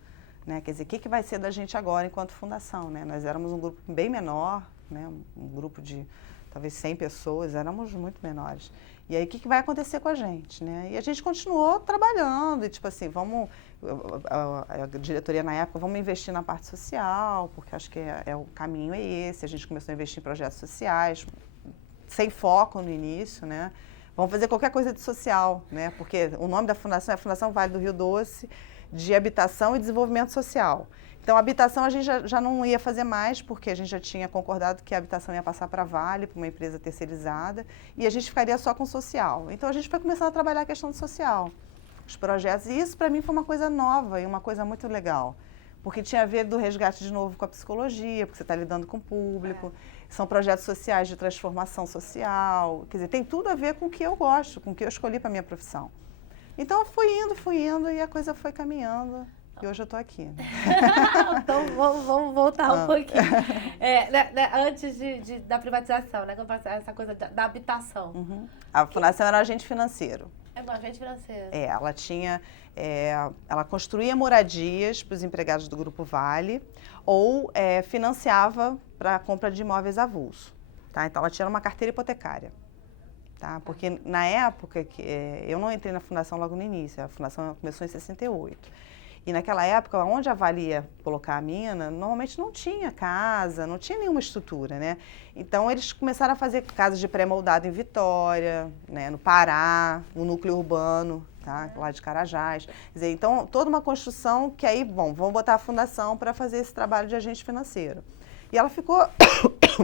né? Quer dizer, o que vai ser da gente agora enquanto fundação, né? Nós éramos um grupo bem menor, né? Um grupo de talvez 100 pessoas, éramos muito menores. E aí, o que vai acontecer com a gente, né? E a gente continuou trabalhando, e tipo assim, a diretoria na época, vamos investir na parte social, porque acho que o caminho é esse. A gente começou a investir em projetos sociais, sem foco no início, né? Vamos fazer qualquer coisa de social, né? Porque o nome da fundação é a Fundação Vale do Rio Doce, de Habitação e Desenvolvimento Social. Então, a habitação a gente já não ia fazer mais, porque a gente já tinha concordado que a habitação ia passar para a Vale, para uma empresa terceirizada, e a gente ficaria só com social. Então, a gente foi começando a trabalhar a questão do social, os projetos, e isso para mim foi uma coisa nova e uma coisa muito legal, porque tinha a ver do resgate de novo com a psicologia, porque você está lidando com o público, são projetos sociais de transformação social, quer dizer, tem tudo a ver com o que eu gosto, com o que eu escolhi para a minha profissão. Então, fui indo e a coisa foi caminhando. E hoje eu estou aqui. Né? Então, vamos voltar um pouquinho. Antes da privatização, né? Essa coisa da habitação. Uhum. A Fundação era um agente financeiro. Um agente financeiro. Ela tinha... ela construía moradias para os empregados do Grupo Vale ou financiava para a compra de imóveis avulso. Tá? Então, ela tinha uma carteira hipotecária. Tá? Porque na época, eu não entrei na Fundação logo no início, a Fundação começou em 68. E naquela época, onde a Vale ia colocar a mina, normalmente não tinha casa, não tinha nenhuma estrutura, né? Então, eles começaram a fazer casas de pré-moldado em Vitória, né, no Pará, no núcleo urbano, tá? Lá de Carajás. Quer dizer, então, toda uma construção que aí, vamos botar a Fundação para fazer esse trabalho de agente financeiro. E ela ficou,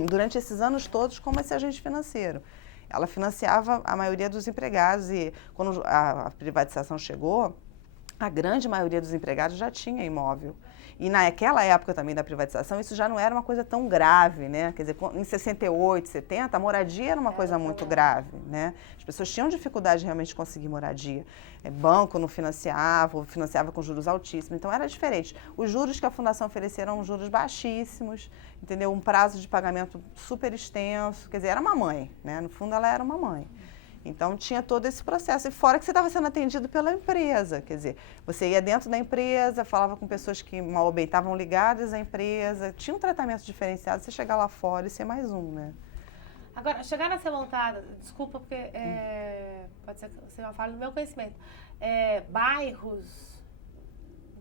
durante esses anos todos, como esse agente financeiro. Ela financiava a maioria dos empregados e quando a privatização chegou, a grande maioria dos empregados já tinha imóvel. E naquela época também da privatização, isso já não era uma coisa tão grave, né? Quer dizer, em 68, 70, a moradia era uma coisa muito grave, né? As pessoas tinham dificuldade de realmente conseguir moradia. Banco não financiava, ou financiava com juros altíssimos, então era diferente. Os juros que a Fundação oferecia eram juros baixíssimos, entendeu? Um prazo de pagamento super extenso, quer dizer, era uma mãe, né? No fundo, ela era uma mãe. Então, tinha todo esse processo. E fora que você estava sendo atendido pela empresa. Quer dizer, você ia dentro da empresa, falava com pessoas que mal ou bem estavam ligadas à empresa. Tinha um tratamento diferenciado, você chegar lá fora e ser mais um, né? Agora, chegar a ser montada, desculpa, porque pode ser uma falha no meu conhecimento, bairros,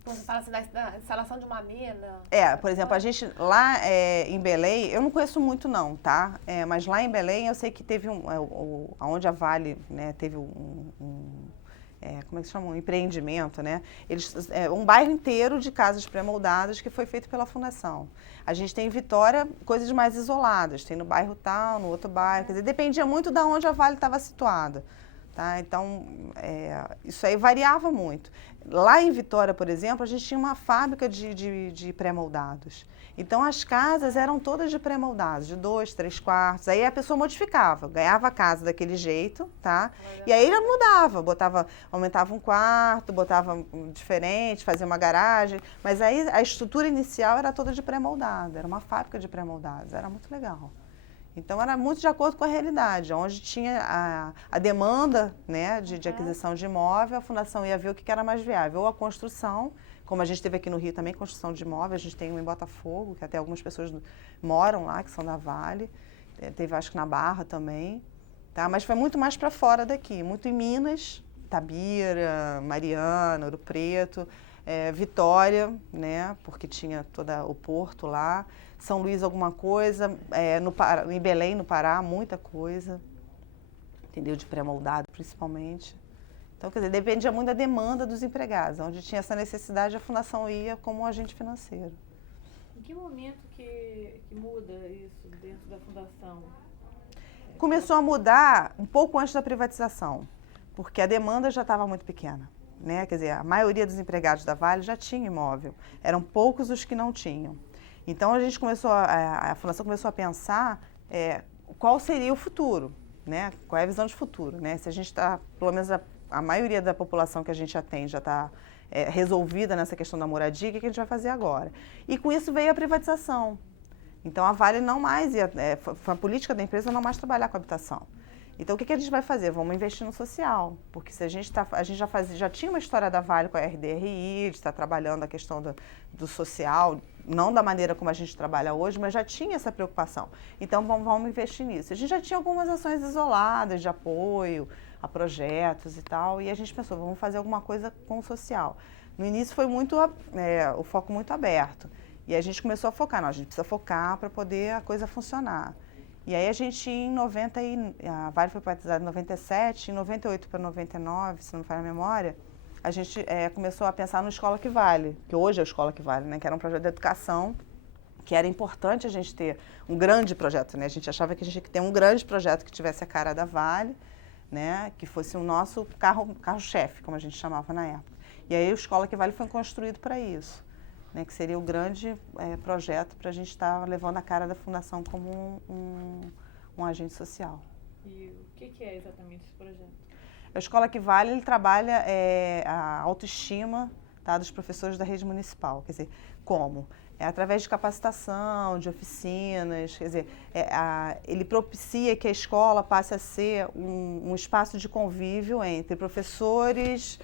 você fala assim, da instalação de uma mina. Por exemplo, a gente lá em Belém, eu não conheço muito não, tá? Mas lá em Belém eu sei que teve onde a Vale, né, teve como é que se chama? Um empreendimento, né? Um bairro inteiro de casas pré-moldadas que foi feito pela Fundação. A gente tem em Vitória coisas mais isoladas, tem no bairro tal, no outro bairro, quer dizer, dependia muito de onde a Vale estava situada. Tá? Então, isso aí variava muito. Lá em Vitória, por exemplo, a gente tinha uma fábrica de pré-moldados. Então, as casas eram todas de pré-moldados, de 2, 3 quartos. Aí a pessoa modificava, ganhava a casa daquele jeito, tá? E aí ele mudava, aumentava um quarto, botava diferente, fazia uma garagem. Mas aí a estrutura inicial era toda de pré-moldado, era uma fábrica de pré-moldados, era muito legal. Então, era muito de acordo com a realidade. Onde tinha a demanda, né, de aquisição de imóvel, a Fundação ia ver o que era mais viável. Ou a construção, como a gente teve aqui no Rio também, construção de imóvel. A gente tem um em Botafogo, que até algumas pessoas moram lá, que são da Vale. Teve, acho que na Barra também. Tá? Mas foi muito mais para fora daqui. Muito em Minas, Tabira, Mariana, Ouro Preto, Vitória, né, porque tinha todo o porto lá. São Luís alguma coisa, em Belém, no Pará, muita coisa, entendeu? De pré-moldado, principalmente. Então, quer dizer, dependia muito da demanda dos empregados. Onde tinha essa necessidade, a Fundação ia como um agente financeiro. Em que momento que muda isso dentro da Fundação? Começou a mudar um pouco antes da privatização, porque a demanda já estava muito pequena, né? Quer dizer, a maioria dos empregados da Vale já tinha imóvel, eram poucos os que não tinham. Então, a Fundação começou a pensar qual seria o futuro, né? Qual é a visão de futuro, né? Se a gente está, pelo menos a maioria da população que a gente atende já está resolvida nessa questão da moradia, o que a gente vai fazer agora? E com isso veio a privatização. Então, a Vale não mais foi a política da empresa não mais trabalhar com habitação. Então, o que a gente vai fazer? Vamos investir no social, porque se a gente já tinha uma história da Vale com a RDRI, de estar trabalhando a questão do social, não da maneira como a gente trabalha hoje, mas já tinha essa preocupação. Então, vamos investir nisso. A gente já tinha algumas ações isoladas de apoio a projetos e tal, e a gente pensou, vamos fazer alguma coisa com o social. No início foi o foco muito aberto, e a gente começou a focar, não, a gente precisa focar para poder a coisa funcionar. E aí a gente, a Vale foi privatizada em 97, em 98 para 99, se não me falha a memória, a gente começou a pensar no Escola que Vale, que hoje é a Escola que Vale, né, que era um projeto de educação, que era importante a gente ter um grande projeto, né? A gente achava que a gente tinha que ter um grande projeto que tivesse a cara da Vale, né, que fosse o nosso carro-chefe, como a gente chamava na época. E aí o Escola que Vale foi construído para isso, né, que seria o grande projeto para a gente estar levando a cara da Fundação como um agente social. E o que é exatamente esse projeto? A Escola que Vale, ele trabalha a autoestima, tá, dos professores da rede municipal. Quer dizer, como? Através de capacitação, de oficinas, quer dizer, ele propicia que a escola passe a ser um espaço de convívio entre professores,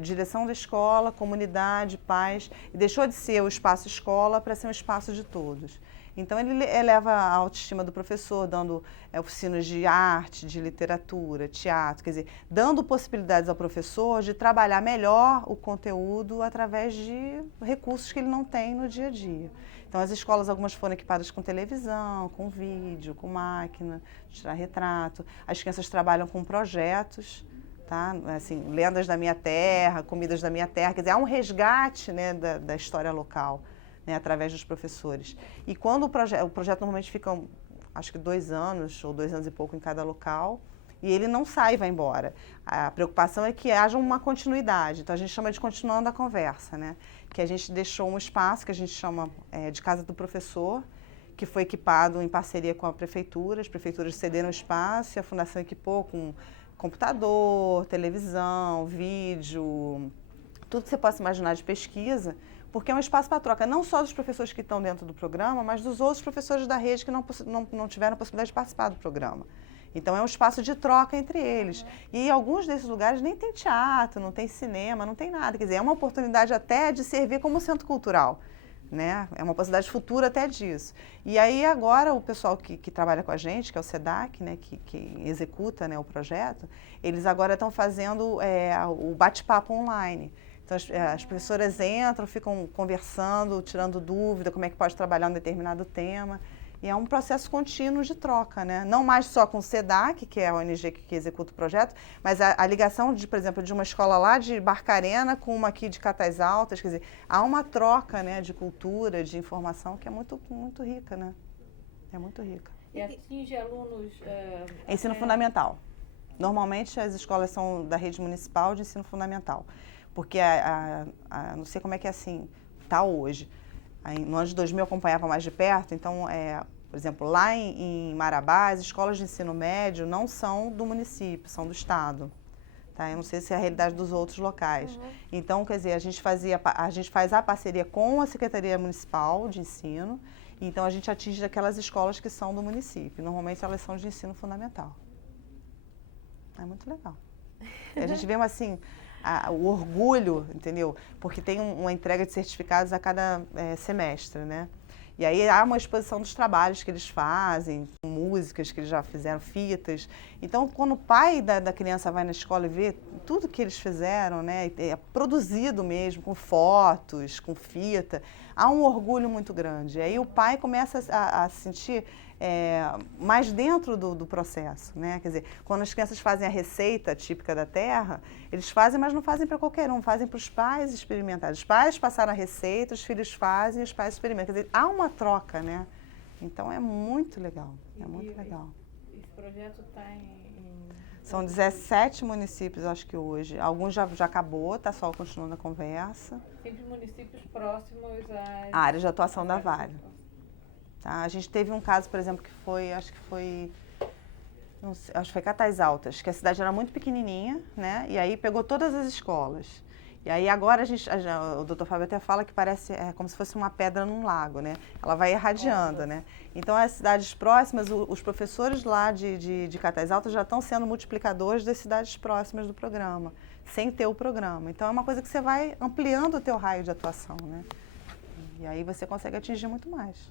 direção da escola, comunidade, pais, e deixou de ser o espaço escola para ser um espaço de todos. Então, ele eleva a autoestima do professor, dando oficinas de arte, de literatura, teatro, quer dizer, dando possibilidades ao professor de trabalhar melhor o conteúdo através de recursos que ele não tem no dia a dia. Então, as escolas, algumas foram equipadas com televisão, com vídeo, com máquina, de tirar retrato. As crianças trabalham com projetos, tá? Assim, lendas da minha terra, comidas da minha terra, quer dizer, há um resgate, né, da história local, né, através dos professores. E quando o projeto normalmente fica, acho que 2 anos, ou 2 anos e pouco em cada local, e ele não sai e vai embora. A preocupação é que haja uma continuidade, então a gente chama de continuando a conversa, né? Que a gente deixou um espaço que a gente chama de Casa do Professor, que foi equipado em parceria com a prefeitura, as prefeituras cederam espaço e a Fundação equipou com computador, televisão, vídeo, tudo que você possa imaginar de pesquisa, porque é um espaço para troca, não só dos professores que estão dentro do programa, mas dos outros professores da rede que não tiveram a possibilidade de participar do programa. Então, é um espaço de troca entre eles. E alguns desses lugares nem tem teatro, não tem cinema, não tem nada. Quer dizer, é uma oportunidade até de servir como centro cultural, né? É uma possibilidade futura até disso. E aí, agora, o pessoal que trabalha com a gente, que é o SEDAC, né, que executa, né, o projeto, eles agora estão fazendo o bate-papo online. Então, as professoras entram, ficam conversando, tirando dúvida, como é que pode trabalhar um determinado tema. E é um processo contínuo de troca, né? Não mais só com o SEDAC, que é a ONG que executa o projeto, mas a ligação, por exemplo, de uma escola lá de Barcarena com uma aqui de Catais Altas. Quer dizer, há uma troca, né, de cultura, de informação que é muito, muito rica, né? É muito rica. E atinge alunos... Ensino fundamental. Normalmente, as escolas são da rede municipal de ensino fundamental. Porque, não sei como é que é assim, está hoje. No ano de 2000 eu acompanhava mais de perto, então, por exemplo, lá em Marabá, as escolas de ensino médio não são do município, são do estado. Tá? Eu não sei se é a realidade dos outros locais. Então, quer dizer, a gente faz a parceria com a Secretaria Municipal de Ensino, então a gente atinge aquelas escolas que são do município. Normalmente elas são de ensino fundamental. É muito legal. A gente vê, assim, o orgulho, entendeu? Porque tem uma entrega de certificados a cada semestre, né? E aí há uma exposição dos trabalhos que eles fazem, músicas que eles já fizeram, fitas. Então, quando o pai da criança vai na escola e vê tudo que eles fizeram, né? É produzido mesmo, com fotos, com fita, há um orgulho muito grande. E aí o pai começa a se sentir mais dentro do processo, né? Quer dizer, quando as crianças fazem a receita típica da terra, eles fazem, mas não fazem para qualquer um, fazem para os pais experimentarem. Os pais passaram a receita, os filhos fazem, os pais experimentam. Quer dizer, há uma troca, né? Então é muito legal, é muito legal. Esse projeto está São 17 municípios, acho que hoje. Alguns já acabou, está só continuando a conversa. Sempre municípios próximos à área de atuação da Vale. Tá? A gente teve um caso, por exemplo, que foi, acho que foi Catais Altas, que a cidade era muito pequenininha, né? E aí pegou todas as escolas. E aí agora o doutor Fábio até fala que parece como se fosse uma pedra num lago, né? Ela vai irradiando, né? Então as cidades próximas, os professores lá de Catais Altas já estão sendo multiplicadores das cidades próximas do programa, sem ter o programa. Então é uma coisa que você vai ampliando o teu raio de atuação, né? E aí você consegue atingir muito mais.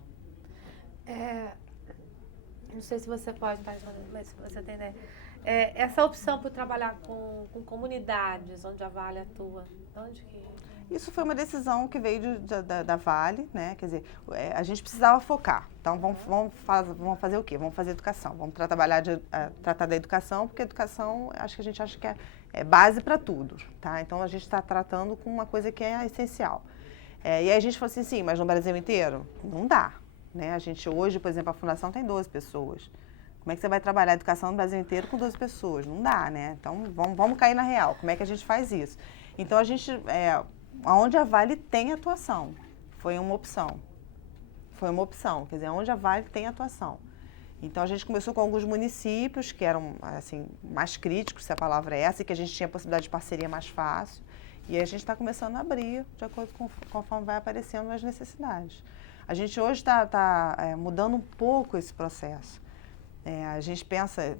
Não sei se você pode estar respondendo, mas se você tem ideia. Essa opção por trabalhar com comunidades onde a Vale atua, de onde que... Isso foi uma decisão que veio da Vale, né? Quer dizer, a gente precisava focar. Então, vamos fazer o quê? Vamos fazer educação. Vamos tratar da educação, porque a educação, a gente acha que é base para tudo, tá? Então, a gente está tratando com uma coisa que é essencial. E aí a gente falou assim, sim, mas no Brasil inteiro? Não dá. Né? A gente hoje, por exemplo, a fundação tem 12 pessoas. Como é que você vai trabalhar a educação no Brasil inteiro com 12 pessoas? Não dá, né? Então, vamos cair na real. Como é que a gente faz isso? Então, a gente, onde a Vale tem atuação, foi uma opção. Foi uma opção, quer dizer, onde a Vale tem atuação. Então, a gente começou com alguns municípios que eram, assim, mais críticos, se a palavra é essa, e que a gente tinha possibilidade de parceria mais fácil. E aí a gente está começando a abrir, de acordo com conforme vai aparecendo as necessidades. A gente hoje está mudando um pouco esse processo. A gente pensa,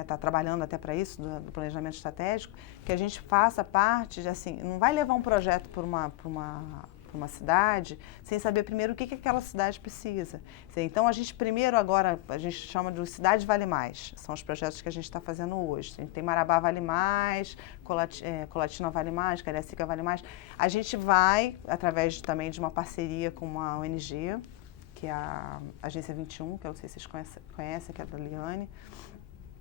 está trabalhando até para isso, do planejamento estratégico, que a gente faça parte de, assim, não vai levar um projeto para uma cidade sem saber primeiro o que aquela cidade precisa. Então, a gente primeiro agora, a gente chama de Cidade Vale Mais, são os projetos que a gente está fazendo hoje. A gente tem Marabá Vale Mais, Colatina Vale Mais, Cariacica Vale Mais. A gente vai, através também de uma parceria com uma ONG, que é a Agência 21, que eu não sei se vocês conhecem, que é da Liane.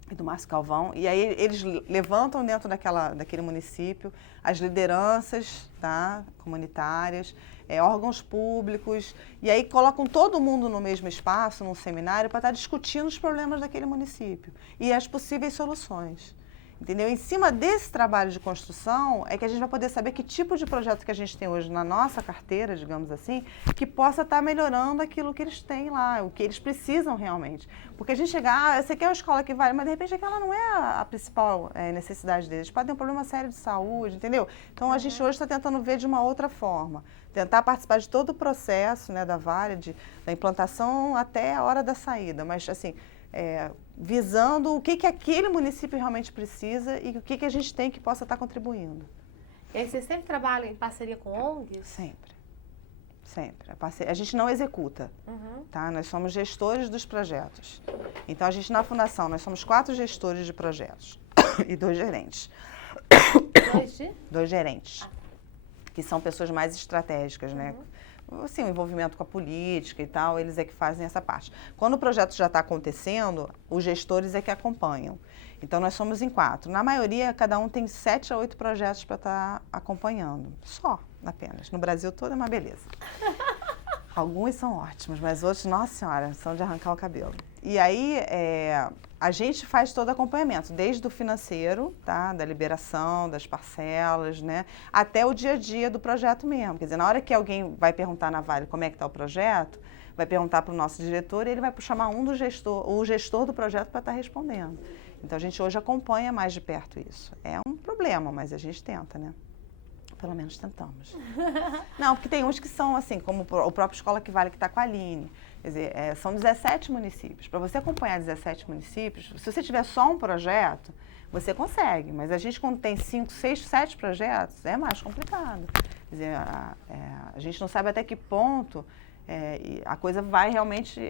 e do Márcio Calvão, e aí eles levantam dentro daquele município as lideranças, tá, comunitárias, órgãos públicos, e aí colocam todo mundo no mesmo espaço, num seminário, para estar discutindo os problemas daquele município e as possíveis soluções. Entendeu? Em cima desse trabalho de construção é que a gente vai poder saber que tipo de projeto que a gente tem hoje na nossa carteira, digamos assim, que possa estar melhorando aquilo que eles têm lá, o que eles precisam realmente. Porque a gente chega, você quer uma escola que vale, mas de repente aquela não é a principal necessidade deles. Pode ter um problema sério de saúde, entendeu? Então a gente hoje está tentando ver de uma outra forma. Tentar participar de todo o processo, né, da Vale, da implantação até a hora da saída. Mas assim, visando o que aquele município realmente precisa e o que a gente tem que possa estar contribuindo. E aí você sempre trabalha em parceria com ONGs? Sempre. Sempre. A gente não executa, tá? Nós somos gestores dos projetos. Então, a gente na Fundação, nós somos 4 gestores de projetos e 2 gerentes. 2 gerentes, que são pessoas mais estratégicas, né? Assim, o envolvimento com a política e tal, eles é que fazem essa parte. Quando o projeto já está acontecendo, os gestores é que acompanham. Então, nós somos em 4. Na maioria, cada um tem 7 a 8 projetos para estar acompanhando. Só, apenas. No Brasil todo é uma beleza. Alguns são ótimos, mas outros, nossa senhora, são de arrancar o cabelo. E aí, a gente faz todo o acompanhamento, desde o financeiro, tá? Da liberação, das parcelas, né? Até o dia a dia do projeto mesmo. Quer dizer, na hora que alguém vai perguntar na Vale como é que está o projeto, vai perguntar para o nosso diretor e ele vai chamar o gestor do projeto para estar respondendo. Então, a gente hoje acompanha mais de perto isso. É um problema, mas a gente tenta, né? Pelo menos tentamos. Não, porque tem uns que são assim, como o próprio Escola que Vale, que está com a Aline. Quer dizer, são 17 municípios. Para você acompanhar 17 municípios, se você tiver só um projeto, você consegue. Mas a gente, quando tem 5, 6, 7 projetos, é mais complicado. Quer dizer, a gente não sabe até que ponto a coisa vai realmente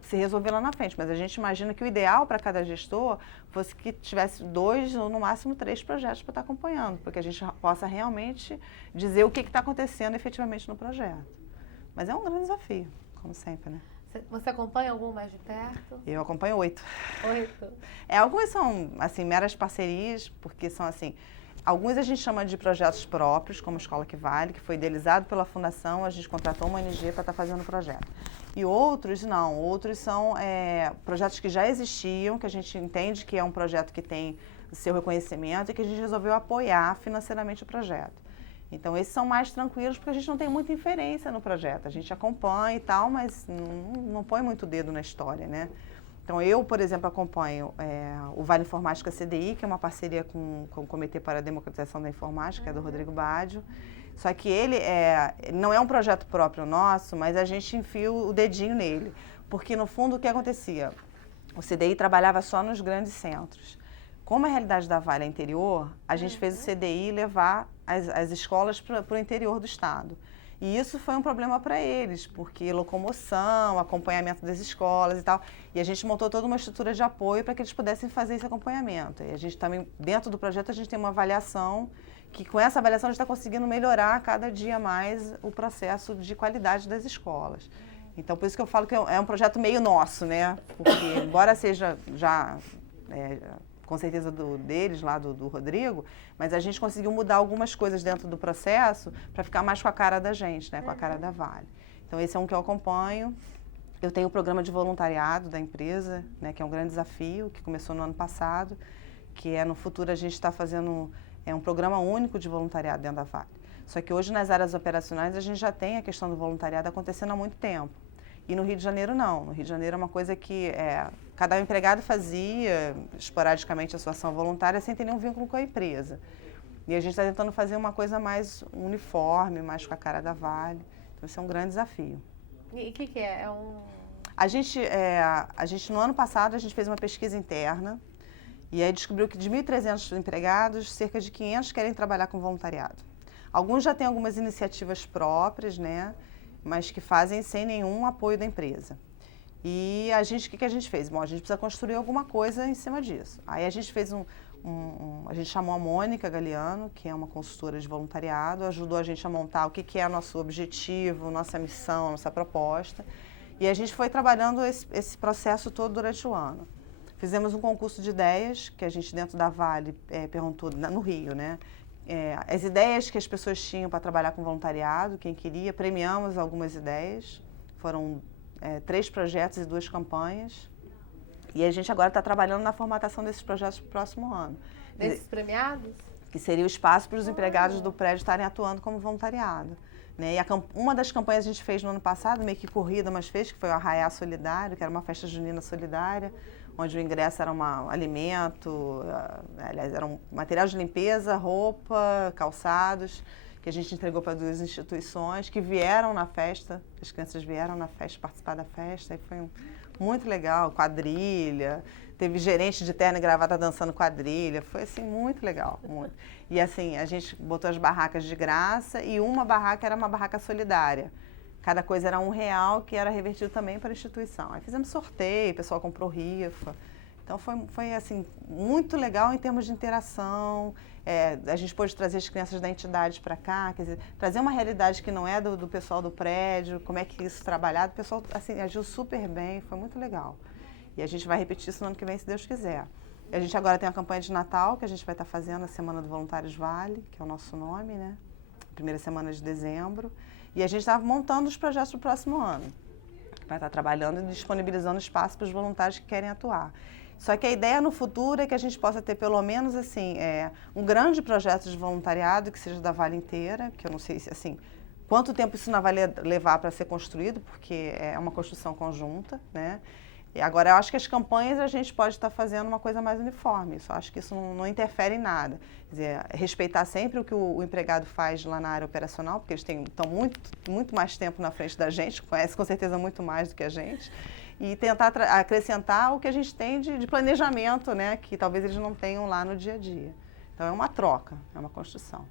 se resolver lá na frente. Mas a gente imagina que o ideal para cada gestor fosse que tivesse 2 ou no máximo 3 projetos para estar acompanhando, porque a gente possa realmente dizer o que está acontecendo efetivamente no projeto. Mas é um grande desafio, como sempre, né? Você acompanha algum mais de perto? Eu acompanho 8. 8? Alguns são, assim, meras parcerias, porque são, assim, alguns a gente chama de projetos próprios, como Escola que Vale, que foi idealizado pela Fundação, a gente contratou uma ONG para estar fazendo o projeto. E outros não, outros são projetos que já existiam, que a gente entende que é um projeto que tem o seu reconhecimento e que a gente resolveu apoiar financeiramente o projeto. Então, esses são mais tranquilos porque a gente não tem muita inferência no projeto. A gente acompanha e tal, mas não põe muito dedo na história, né? Então, eu, por exemplo, acompanho o Vale Informática CDI, que é uma parceria com o Comitê para a Democratização da Informática, que é do Rodrigo Baggio. Só que ele não é um projeto próprio nosso, mas a gente enfia o dedinho nele. Porque, no fundo, o que acontecia? O CDI trabalhava só nos grandes centros. Como a realidade da Vale é interior, a gente fez o CDI levar as escolas para o interior do estado. E isso foi um problema para eles, porque locomoção, acompanhamento das escolas e tal. E a gente montou toda uma estrutura de apoio para que eles pudessem fazer esse acompanhamento. E a gente também, dentro do projeto, a gente tem uma avaliação, que com essa avaliação a gente está conseguindo melhorar cada dia mais o processo de qualidade das escolas. Então, por isso que eu falo que é um projeto meio nosso, né? Porque, embora seja já... com certeza deles, lá do Rodrigo, mas a gente conseguiu mudar algumas coisas dentro do processo para ficar mais com a cara da gente, né? Com a cara da Vale. Então, esse é um que eu acompanho. Eu tenho o programa de voluntariado da empresa, né? Que é um grande desafio, que começou no ano passado, que no futuro a gente está fazendo um programa único de voluntariado dentro da Vale. Só que hoje, nas áreas operacionais, a gente já tem a questão do voluntariado acontecendo há muito tempo. E no Rio de Janeiro, não. No Rio de Janeiro é uma coisa que cada empregado fazia esporadicamente a sua ação voluntária sem ter nenhum vínculo com a empresa. E a gente está tentando fazer uma coisa mais uniforme, mais com a cara da Vale. Então, isso é um grande desafio. E o que é? A gente, no ano passado, a gente fez uma pesquisa interna e aí descobriu que de 1.300 empregados, cerca de 500 querem trabalhar com voluntariado. Alguns já têm algumas iniciativas próprias, né? Mas que fazem sem nenhum apoio da empresa. E o que a gente fez? Bom, a gente precisa construir alguma coisa em cima disso. Aí a gente fez a gente chamou a Mônica Galeano, que é uma consultora de voluntariado, ajudou a gente a montar o que é nosso objetivo, nossa missão, nossa proposta. E a gente foi trabalhando esse processo todo durante o ano. Fizemos um concurso de ideias, que a gente dentro da Vale perguntou, no Rio, né? As ideias que as pessoas tinham para trabalhar com voluntariado, quem queria, premiamos algumas ideias. Foram 3 projetos e 2 campanhas. E a gente agora está trabalhando na formatação desses projetos para o próximo ano. Desses premiados? Que seria o espaço para os empregados do prédio estarem atuando como voluntariado. Né? E uma das campanhas a gente fez no ano passado, meio que corrida, mas fez, que foi o Arraiá Solidário, que era uma festa junina solidária, onde o ingresso era alimento, aliás, era um material de limpeza, roupa, calçados, que a gente entregou para 2 instituições que vieram na festa, as crianças vieram na festa, participar da festa, e foi muito legal, quadrilha, teve gerente de terno e gravata dançando quadrilha, foi assim, muito legal, muito. E assim, a gente botou as barracas de graça e uma barraca era uma barraca solidária. Cada coisa era R$1, que era revertido também para a instituição. Aí fizemos sorteio, o pessoal comprou rifa. Então foi assim, muito legal em termos de interação. A gente pôde trazer as crianças da entidade para cá, quer dizer, trazer uma realidade que não é do pessoal do prédio, como é que isso é trabalhado. O pessoal assim, agiu super bem, foi muito legal. E a gente vai repetir isso no ano que vem, se Deus quiser. E a gente agora tem a campanha de Natal, que a gente vai estar fazendo a Semana do Voluntários Vale, que é o nosso nome, né? Primeira semana de dezembro. E a gente está montando os projetos do próximo ano. Vai estar trabalhando e disponibilizando espaço para os voluntários que querem atuar. Só que a ideia no futuro é que a gente possa ter pelo menos assim, um grande projeto de voluntariado que seja da Vale inteira, que eu não sei se assim, quanto tempo isso não vai levar para ser construído, porque é uma construção conjunta, né? E agora, eu acho que as campanhas a gente pode estar fazendo uma coisa mais uniforme. Só acho que isso não interfere em nada. Quer dizer, respeitar sempre o que o empregado faz lá na área operacional, porque eles estão muito mais tempo na frente da gente, conhecem com certeza muito mais do que a gente, e tentar acrescentar o que a gente tem de planejamento, né, que talvez eles não tenham lá no dia a dia. Então, é uma troca, é uma construção.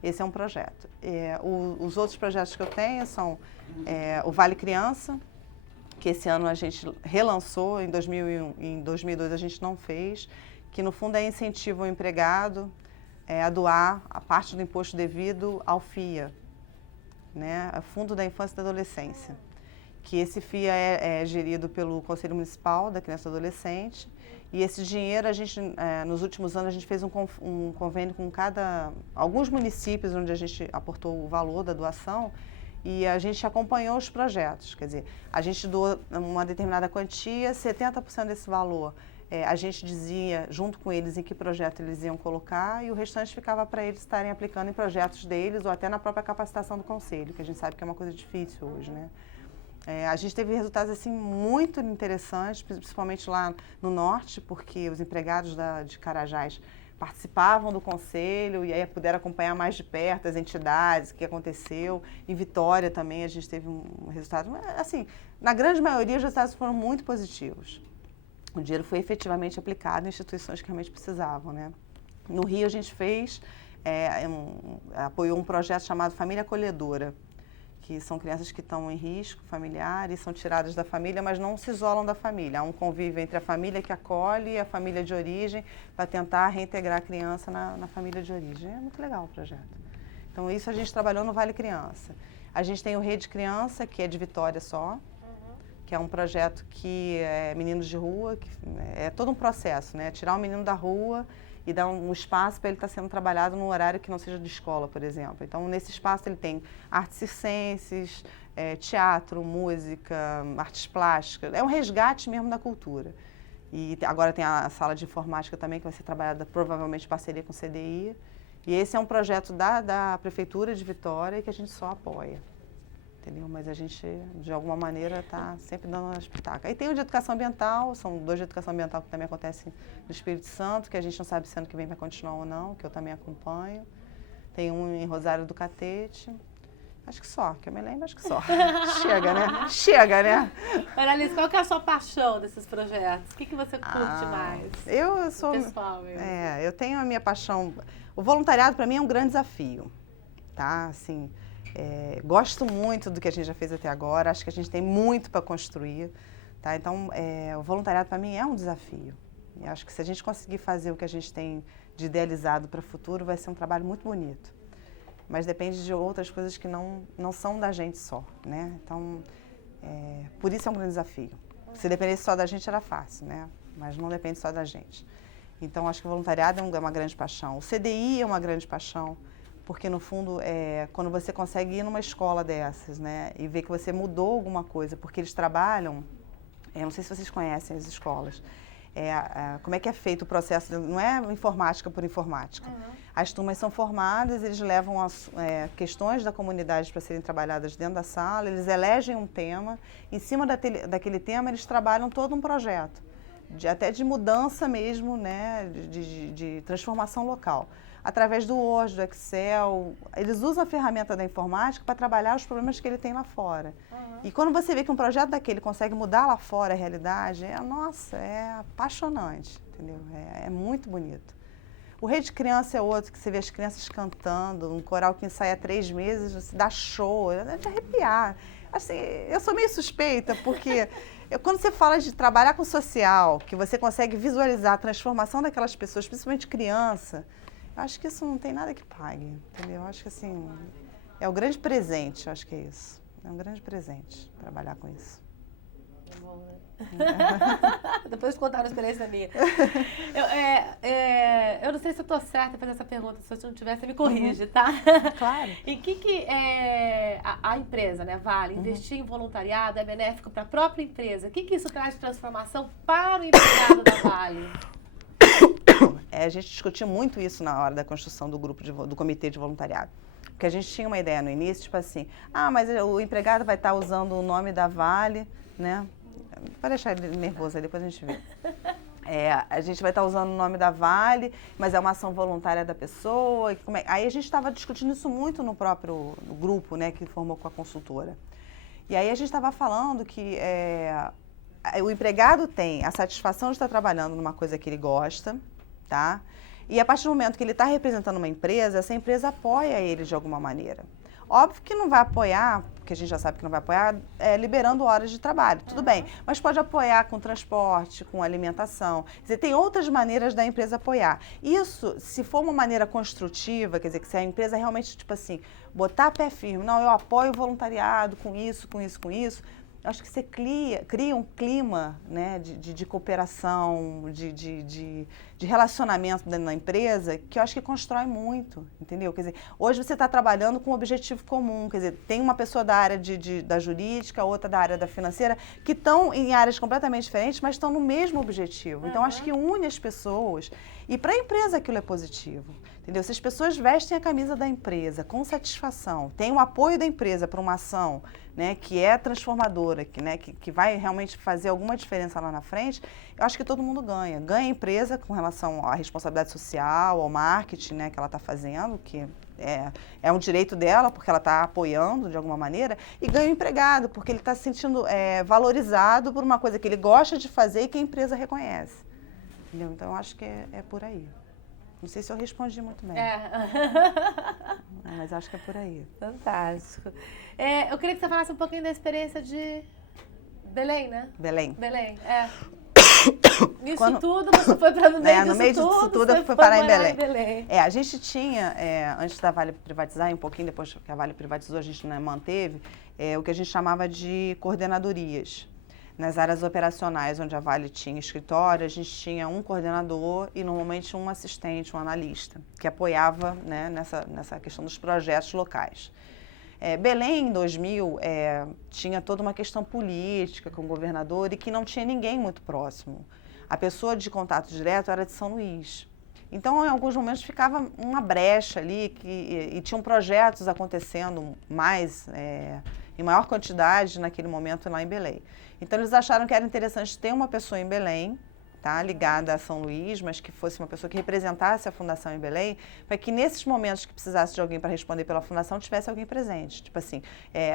Esse é um projeto. Os outros projetos que eu tenho são o Vale Criança, que esse ano a gente relançou, em 2001, em 2002 a gente não fez, que no fundo é incentivo ao empregado a doar a parte do imposto devido ao FIA, né, Fundo da Infância e da Adolescência, que esse FIA é gerido pelo Conselho Municipal da Criança e Adolescente, e esse dinheiro a gente, nos últimos anos a gente fez um convênio com alguns municípios onde a gente aportou o valor da doação, e a gente acompanhou os projetos, quer dizer, a gente doou uma determinada quantia, 70% desse valor a gente dizia junto com eles em que projeto eles iam colocar e o restante ficava para eles estarem aplicando em projetos deles ou até na própria capacitação do conselho, que a gente sabe que é uma coisa difícil hoje, né? A gente teve resultados assim muito interessantes, principalmente lá no norte, porque os empregados de Carajás participavam do conselho e aí puderam acompanhar mais de perto as entidades, o que aconteceu. Em Vitória também a gente teve um resultado, assim, na grande maioria os resultados foram muito positivos. O dinheiro foi efetivamente aplicado em instituições que realmente precisavam, né? No Rio a gente apoiou um projeto chamado Família Acolhedora, que são crianças que estão em risco familiar e são tiradas da família, mas não se isolam da família. Há um convívio entre a família que acolhe e a família de origem para tentar reintegrar a criança na família de origem. É muito legal o projeto. Então, isso a gente trabalhou no Vale Criança. A gente tem o Rede Criança, que é de Vitória só, que é um projeto que é meninos de rua, que é todo um processo, né? Tirar o menino da rua e dar um espaço para ele estar sendo trabalhado num horário que não seja de escola, por exemplo. Então, nesse espaço ele tem artes circenses, teatro, música, artes plásticas. É um resgate mesmo da cultura. E agora tem a sala de informática também, que vai ser trabalhada provavelmente em parceria com o CDI. E esse é um projeto da Prefeitura de Vitória que a gente só apoia. Entendeu? Mas a gente, de alguma maneira, está sempre dando uma espetáculo. Aí tem o de educação ambiental, são 2 de educação ambiental que também acontecem no Espírito Santo, que a gente não sabe se ano que vem vai continuar ou não, que eu também acompanho. Tem um em Rosário do Catete. Acho que só, que eu me lembro, acho que só. Chega, né? Chega, né? Annalise, qual que é a sua paixão desses projetos? O que você curte mais? Eu sou... Pessoal mesmo. Eu tenho a minha paixão... O voluntariado, para mim, é um grande desafio, tá? Assim... gosto muito do que a gente já fez até agora, acho que a gente tem muito para construir, tá? Então, o voluntariado para mim é um desafio. Eu acho que se a gente conseguir fazer o que a gente tem de idealizado para o futuro, vai ser um trabalho muito bonito. Mas depende de outras coisas que não são da gente só, né? Então, por isso é um grande desafio. Se dependesse só da gente era fácil, né? mas não depende só da gente. Então, acho que o voluntariado é uma grande paixão. O CDI é uma grande paixão, porque, no fundo, quando você consegue ir numa escola dessas, né, e ver que você mudou alguma coisa, porque eles trabalham, não sei se vocês conhecem as escolas, como é que é feito o processo, não é informática por informática. As turmas são formadas, eles levam as questões da comunidade para serem trabalhadas dentro da sala, eles elegem um tema, em cima daquele tema eles trabalham todo um projeto, até de mudança mesmo, né, de transformação local. Através do Word, do Excel, eles usam a ferramenta da informática para trabalhar os problemas que ele tem lá fora. E quando você vê que um projeto daquele consegue mudar lá fora a realidade, nossa, é apaixonante, entendeu? É muito bonito. O Rede Criança é outro, que você vê as crianças cantando, um coral que ensaia há 3 meses, você dá show, é de arrepiar. Assim, eu sou meio suspeita, porque quando você fala de trabalhar com social, que você consegue visualizar a transformação daquelas pessoas, principalmente criança, eu acho que isso não tem nada que pague, entendeu? Eu acho que assim, é o grande presente, eu acho que é isso. É um grande presente trabalhar com isso. É bom, né? Depois de contar uma experiência minha. Eu não sei se eu estou certa em fazer essa pergunta, se eu não tiver, você me corrige, tá? Claro. E que a empresa, né, Vale, investir em voluntariado é benéfico para a própria empresa? O que isso traz de transformação para o empregado da Vale? A gente discutiu muito isso na hora da construção do grupo do comitê de voluntariado. Porque a gente tinha uma ideia no início, tipo assim, mas o empregado vai estar usando o nome da Vale, né? Para deixar ele nervoso, aí depois a gente vê. A gente vai estar usando o nome da Vale, mas é uma ação voluntária da pessoa. Aí a gente estava discutindo isso muito no próprio grupo, né, que formou com a consultora. E aí a gente estava falando que o empregado tem a satisfação de estar trabalhando numa coisa que ele gosta, tá? E a partir do momento que ele está representando uma empresa, essa empresa apoia ele de alguma maneira. Óbvio que não vai apoiar, porque a gente já sabe que não vai apoiar, liberando horas de trabalho, tudo bem. Mas pode apoiar com transporte, com alimentação. Quer dizer, tem outras maneiras da empresa apoiar. Isso, se for uma maneira construtiva, quer dizer, que se a empresa realmente, tipo assim, botar pé firme, não, eu apoio o voluntariado com isso, com isso, com isso, eu acho que você cria um clima, né, de cooperação, de relacionamento dentro da empresa, que eu acho que constrói muito, entendeu? Quer dizer, hoje você está trabalhando com um objetivo comum, quer dizer, tem uma pessoa da área da jurídica, outra da área da financeira, que estão em áreas completamente diferentes, mas estão no mesmo objetivo. Então, acho que une as pessoas. E para a empresa aquilo é positivo, entendeu? Se as pessoas vestem a camisa da empresa com satisfação, tem o apoio da empresa para uma ação, né, que é transformadora, que vai realmente fazer alguma diferença lá na frente, eu acho que todo mundo ganha. Ganha a empresa com relação à responsabilidade social, ao marketing, né, que ela está fazendo, que é um direito dela, porque ela está apoiando de alguma maneira, e ganha o empregado, porque ele está se sentindo valorizado por uma coisa que ele gosta de fazer e que a empresa reconhece. Entendeu? Então, eu acho que é por aí. Não sei se eu respondi muito bem. Mas acho que é por aí. Fantástico. Eu queria que você falasse um pouquinho da experiência de Belém, né? Belém. Isso tudo, você foi para no meio disso tudo, eu fui parar em Belém. A gente tinha, antes da Vale privatizar, e um pouquinho depois que a Vale privatizou, a gente manteve o que a gente chamava de coordenadorias. Nas áreas operacionais, onde a Vale tinha escritório, a gente tinha um coordenador e normalmente um assistente, um analista, que apoiava, né, nessa questão dos projetos locais. Belém, em 2000, tinha toda uma questão política com o governador e que não tinha ninguém muito próximo. A pessoa de contato direto era de São Luís. Então, em alguns momentos, ficava uma brecha ali e tinham projetos acontecendo em maior quantidade naquele momento lá em Belém. Então, eles acharam que era interessante ter uma pessoa em Belém, tá, ligada a São Luís, mas que fosse uma pessoa que representasse a Fundação em Belém, para que nesses momentos que precisasse de alguém para responder pela Fundação, tivesse alguém presente. Tipo assim,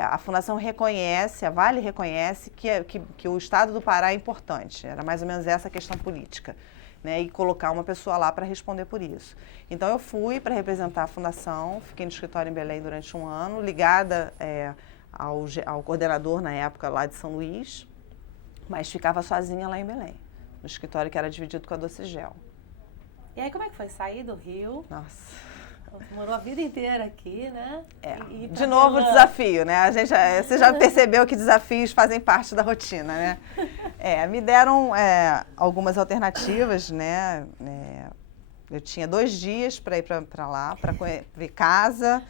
a Fundação reconhece, a Vale reconhece que o Estado do Pará é importante. Era mais ou menos essa a questão política, né, e colocar uma pessoa lá para responder por isso. Então, eu fui para representar a Fundação, fiquei no escritório em Belém durante 1 ano, ligada ao coordenador, na época, lá de São Luís, mas ficava sozinha lá em Belém, no escritório que era dividido com a Docigel. E aí, como é que foi? Sair do Rio? Nossa. Você morou a vida inteira aqui, né? De novo o desafio, né? Você já percebeu que desafios fazem parte da rotina, né? Me deram algumas alternativas, né? Eu tinha 2 dias para ir para lá, para ver casa,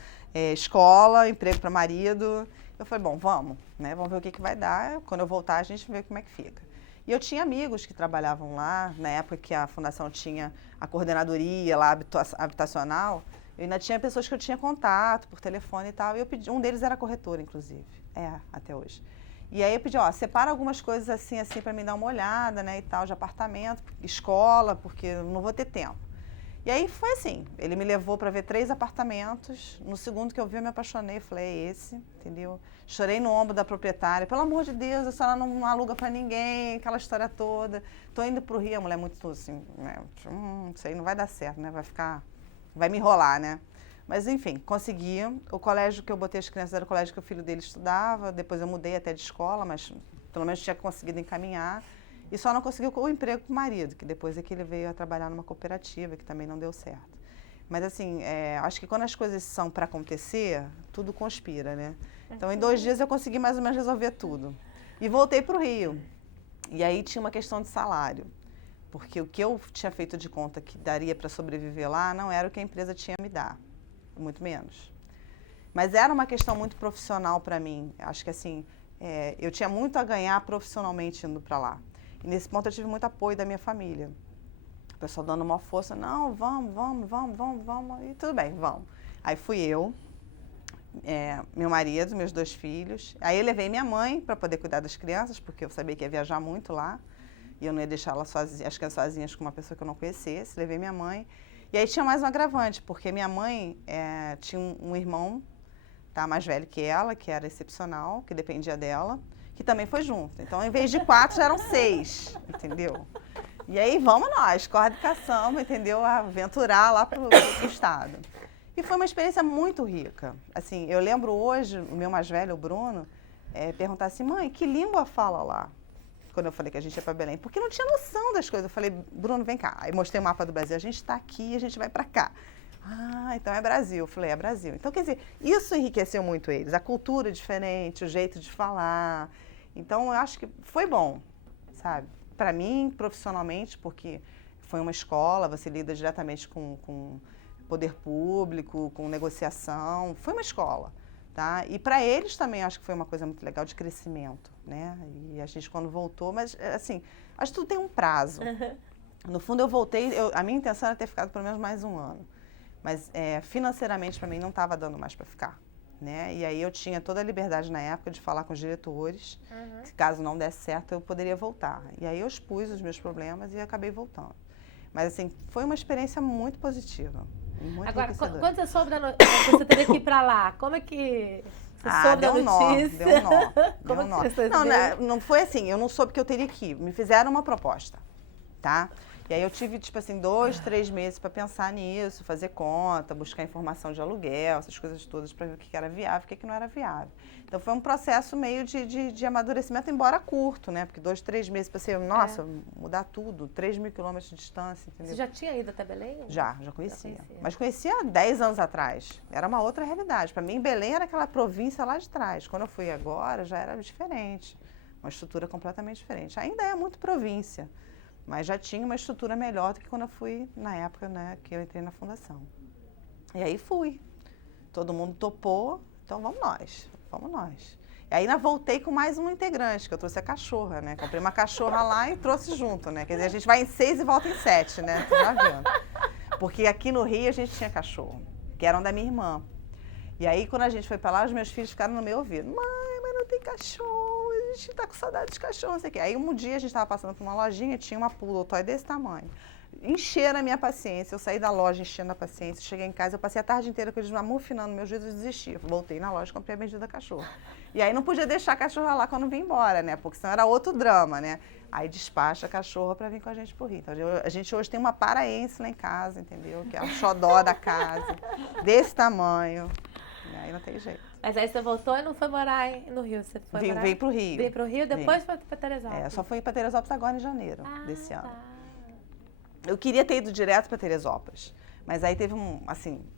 escola, emprego para marido. Eu falei, bom, vamos, né? Vamos ver o que vai dar. Quando eu voltar, a gente vê como é que fica. E eu tinha amigos que trabalhavam lá, na época que a fundação tinha a coordenadoria lá habitacional, eu ainda tinha pessoas que eu tinha contato por telefone e tal, e eu pedi, um deles era corretor, inclusive, até hoje. E aí eu pedi, separa algumas coisas assim para mim dar uma olhada, né, e tal, de apartamento, escola, porque eu não vou ter tempo. E aí foi assim, ele me levou para ver 3 apartamentos, no segundo que eu vi eu me apaixonei, falei, é esse, entendeu? Chorei no ombro da proprietária, pelo amor de Deus, a senhora não aluga para ninguém, aquela história toda. Tô indo pro Rio, a mulher muito assim, né, isso aí não vai dar certo, né, vai me enrolar, né? Mas enfim, consegui. O colégio que eu botei as crianças era o colégio que o filho dele estudava, depois eu mudei até de escola, mas pelo menos tinha conseguido encaminhar. E só não conseguiu o emprego com o marido, que depois é que ele veio a trabalhar numa cooperativa, que também não deu certo. Mas assim, acho que quando as coisas são para acontecer, tudo conspira, né? Então em 2 dias eu consegui mais ou menos resolver tudo. E voltei para o Rio. E aí tinha uma questão de salário. Porque o que eu tinha feito de conta que daria para sobreviver lá não era o que a empresa tinha a me dar, muito menos. Mas era uma questão muito profissional para mim. Acho que assim, eu tinha muito a ganhar profissionalmente indo para lá. E nesse ponto eu tive muito apoio da minha família. O pessoal dando uma força, não, vamos, e tudo bem, vamos. Aí fui eu, meu marido, meus 2 filhos. Aí eu levei minha mãe para poder cuidar das crianças, porque eu sabia que ia viajar muito lá. E eu não ia deixar ela sozinha, as crianças sozinhas com uma pessoa que eu não conhecesse. Levei minha mãe. E aí tinha mais um agravante, porque minha mãe tinha um irmão, tá, mais velho que ela, que era excepcional, que dependia dela, que também foi junto. Então, em vez de 4, já eram 6, entendeu? E aí, vamos nós, corre de caçamba, entendeu? Aventurar lá pro estado. E foi uma experiência muito rica. Assim, eu lembro hoje, o meu mais velho, o Bruno, perguntar assim, mãe, que língua fala lá? Quando eu falei que a gente ia para Belém, porque não tinha noção das coisas. Eu falei, Bruno, vem cá. Aí mostrei o mapa do Brasil, a gente está aqui, a gente vai para cá. Ah, então é Brasil. Eu falei, é Brasil. Então, quer dizer, isso enriqueceu muito eles. A cultura diferente, o jeito de falar. Então, eu acho que foi bom, sabe? Para mim, profissionalmente, porque foi uma escola, você lida diretamente com poder público, com negociação. Foi uma escola, tá? E para eles também, acho que foi uma coisa muito legal de crescimento, né? E a gente, quando voltou, mas, assim, acho que tudo tem um prazo. No fundo, eu voltei, a minha intenção era ter ficado pelo menos mais um ano. Mas financeiramente, para mim, não estava dando mais para ficar, né? E aí eu tinha toda a liberdade na época de falar com os diretores, que caso não desse certo, eu poderia voltar. E aí eu expus os meus problemas e acabei voltando. Mas, assim, foi uma experiência muito positiva. Muito Agora, quando você soube que você teria que ir para lá, como é que você soube da notícia? Deu um nó. Como deu um nó. você Não foi assim, eu não soube que eu teria que ir. Me fizeram uma proposta, tá? E aí eu tive, tipo assim, 2, 3 meses para pensar nisso, fazer conta, buscar informação de aluguel, essas coisas todas para ver o que era viável e o que não era viável. Então foi um processo meio de amadurecimento, embora curto, né? Porque 2, 3 meses para ser, nossa, mudar tudo, 3.000 quilômetros de distância, entendeu? Você já tinha ido até Belém? Já conhecia. Mas conhecia há 10 anos atrás. Era uma outra realidade. Para mim, Belém era aquela província lá de trás. Quando eu fui agora, já era diferente. Uma estrutura completamente diferente. Ainda é muito província. Mas já tinha uma estrutura melhor do que quando eu fui, na época, né, que eu entrei na fundação. E aí fui. Todo mundo topou, então vamos nós. E aí ainda voltei com mais um integrante, que eu trouxe a cachorra, né? Comprei uma cachorra lá e trouxe junto, né? Quer dizer, a gente vai em 6 e volta em 7, né? Você já vendo. Porque aqui no Rio a gente tinha cachorro, que eram da minha irmã. E aí, quando a gente foi pra lá, os meus filhos ficaram no meu ouvido. Mãe, mas não tem cachorro, a gente tá com saudade de cachorro, não sei o quê. Aí, um dia, a gente tava passando por uma lojinha, tinha uma poodle toy desse tamanho. Encheram a minha paciência, eu saí da loja enchendo a paciência, cheguei em casa, eu passei a tarde inteira com eles amufinando meu juízo e desisti. Voltei na loja e comprei a bendita cachorra. E aí, não podia deixar a cachorra lá quando vim embora, né? Porque senão era outro drama, né? Aí, despacha a cachorra pra vir com a gente pro Rio. Então, a gente hoje tem uma paraense lá em casa, entendeu? Que é a xodó da casa, desse tamanho. E aí não tem jeito. Mas aí você voltou e não foi morar no Rio? Você foi morar... Veio pro Rio. Veio pro Rio, depois foi pra Teresópolis? Só fui para Teresópolis agora em janeiro desse ano. Eu queria ter ido direto para Teresópolis, mas aí teve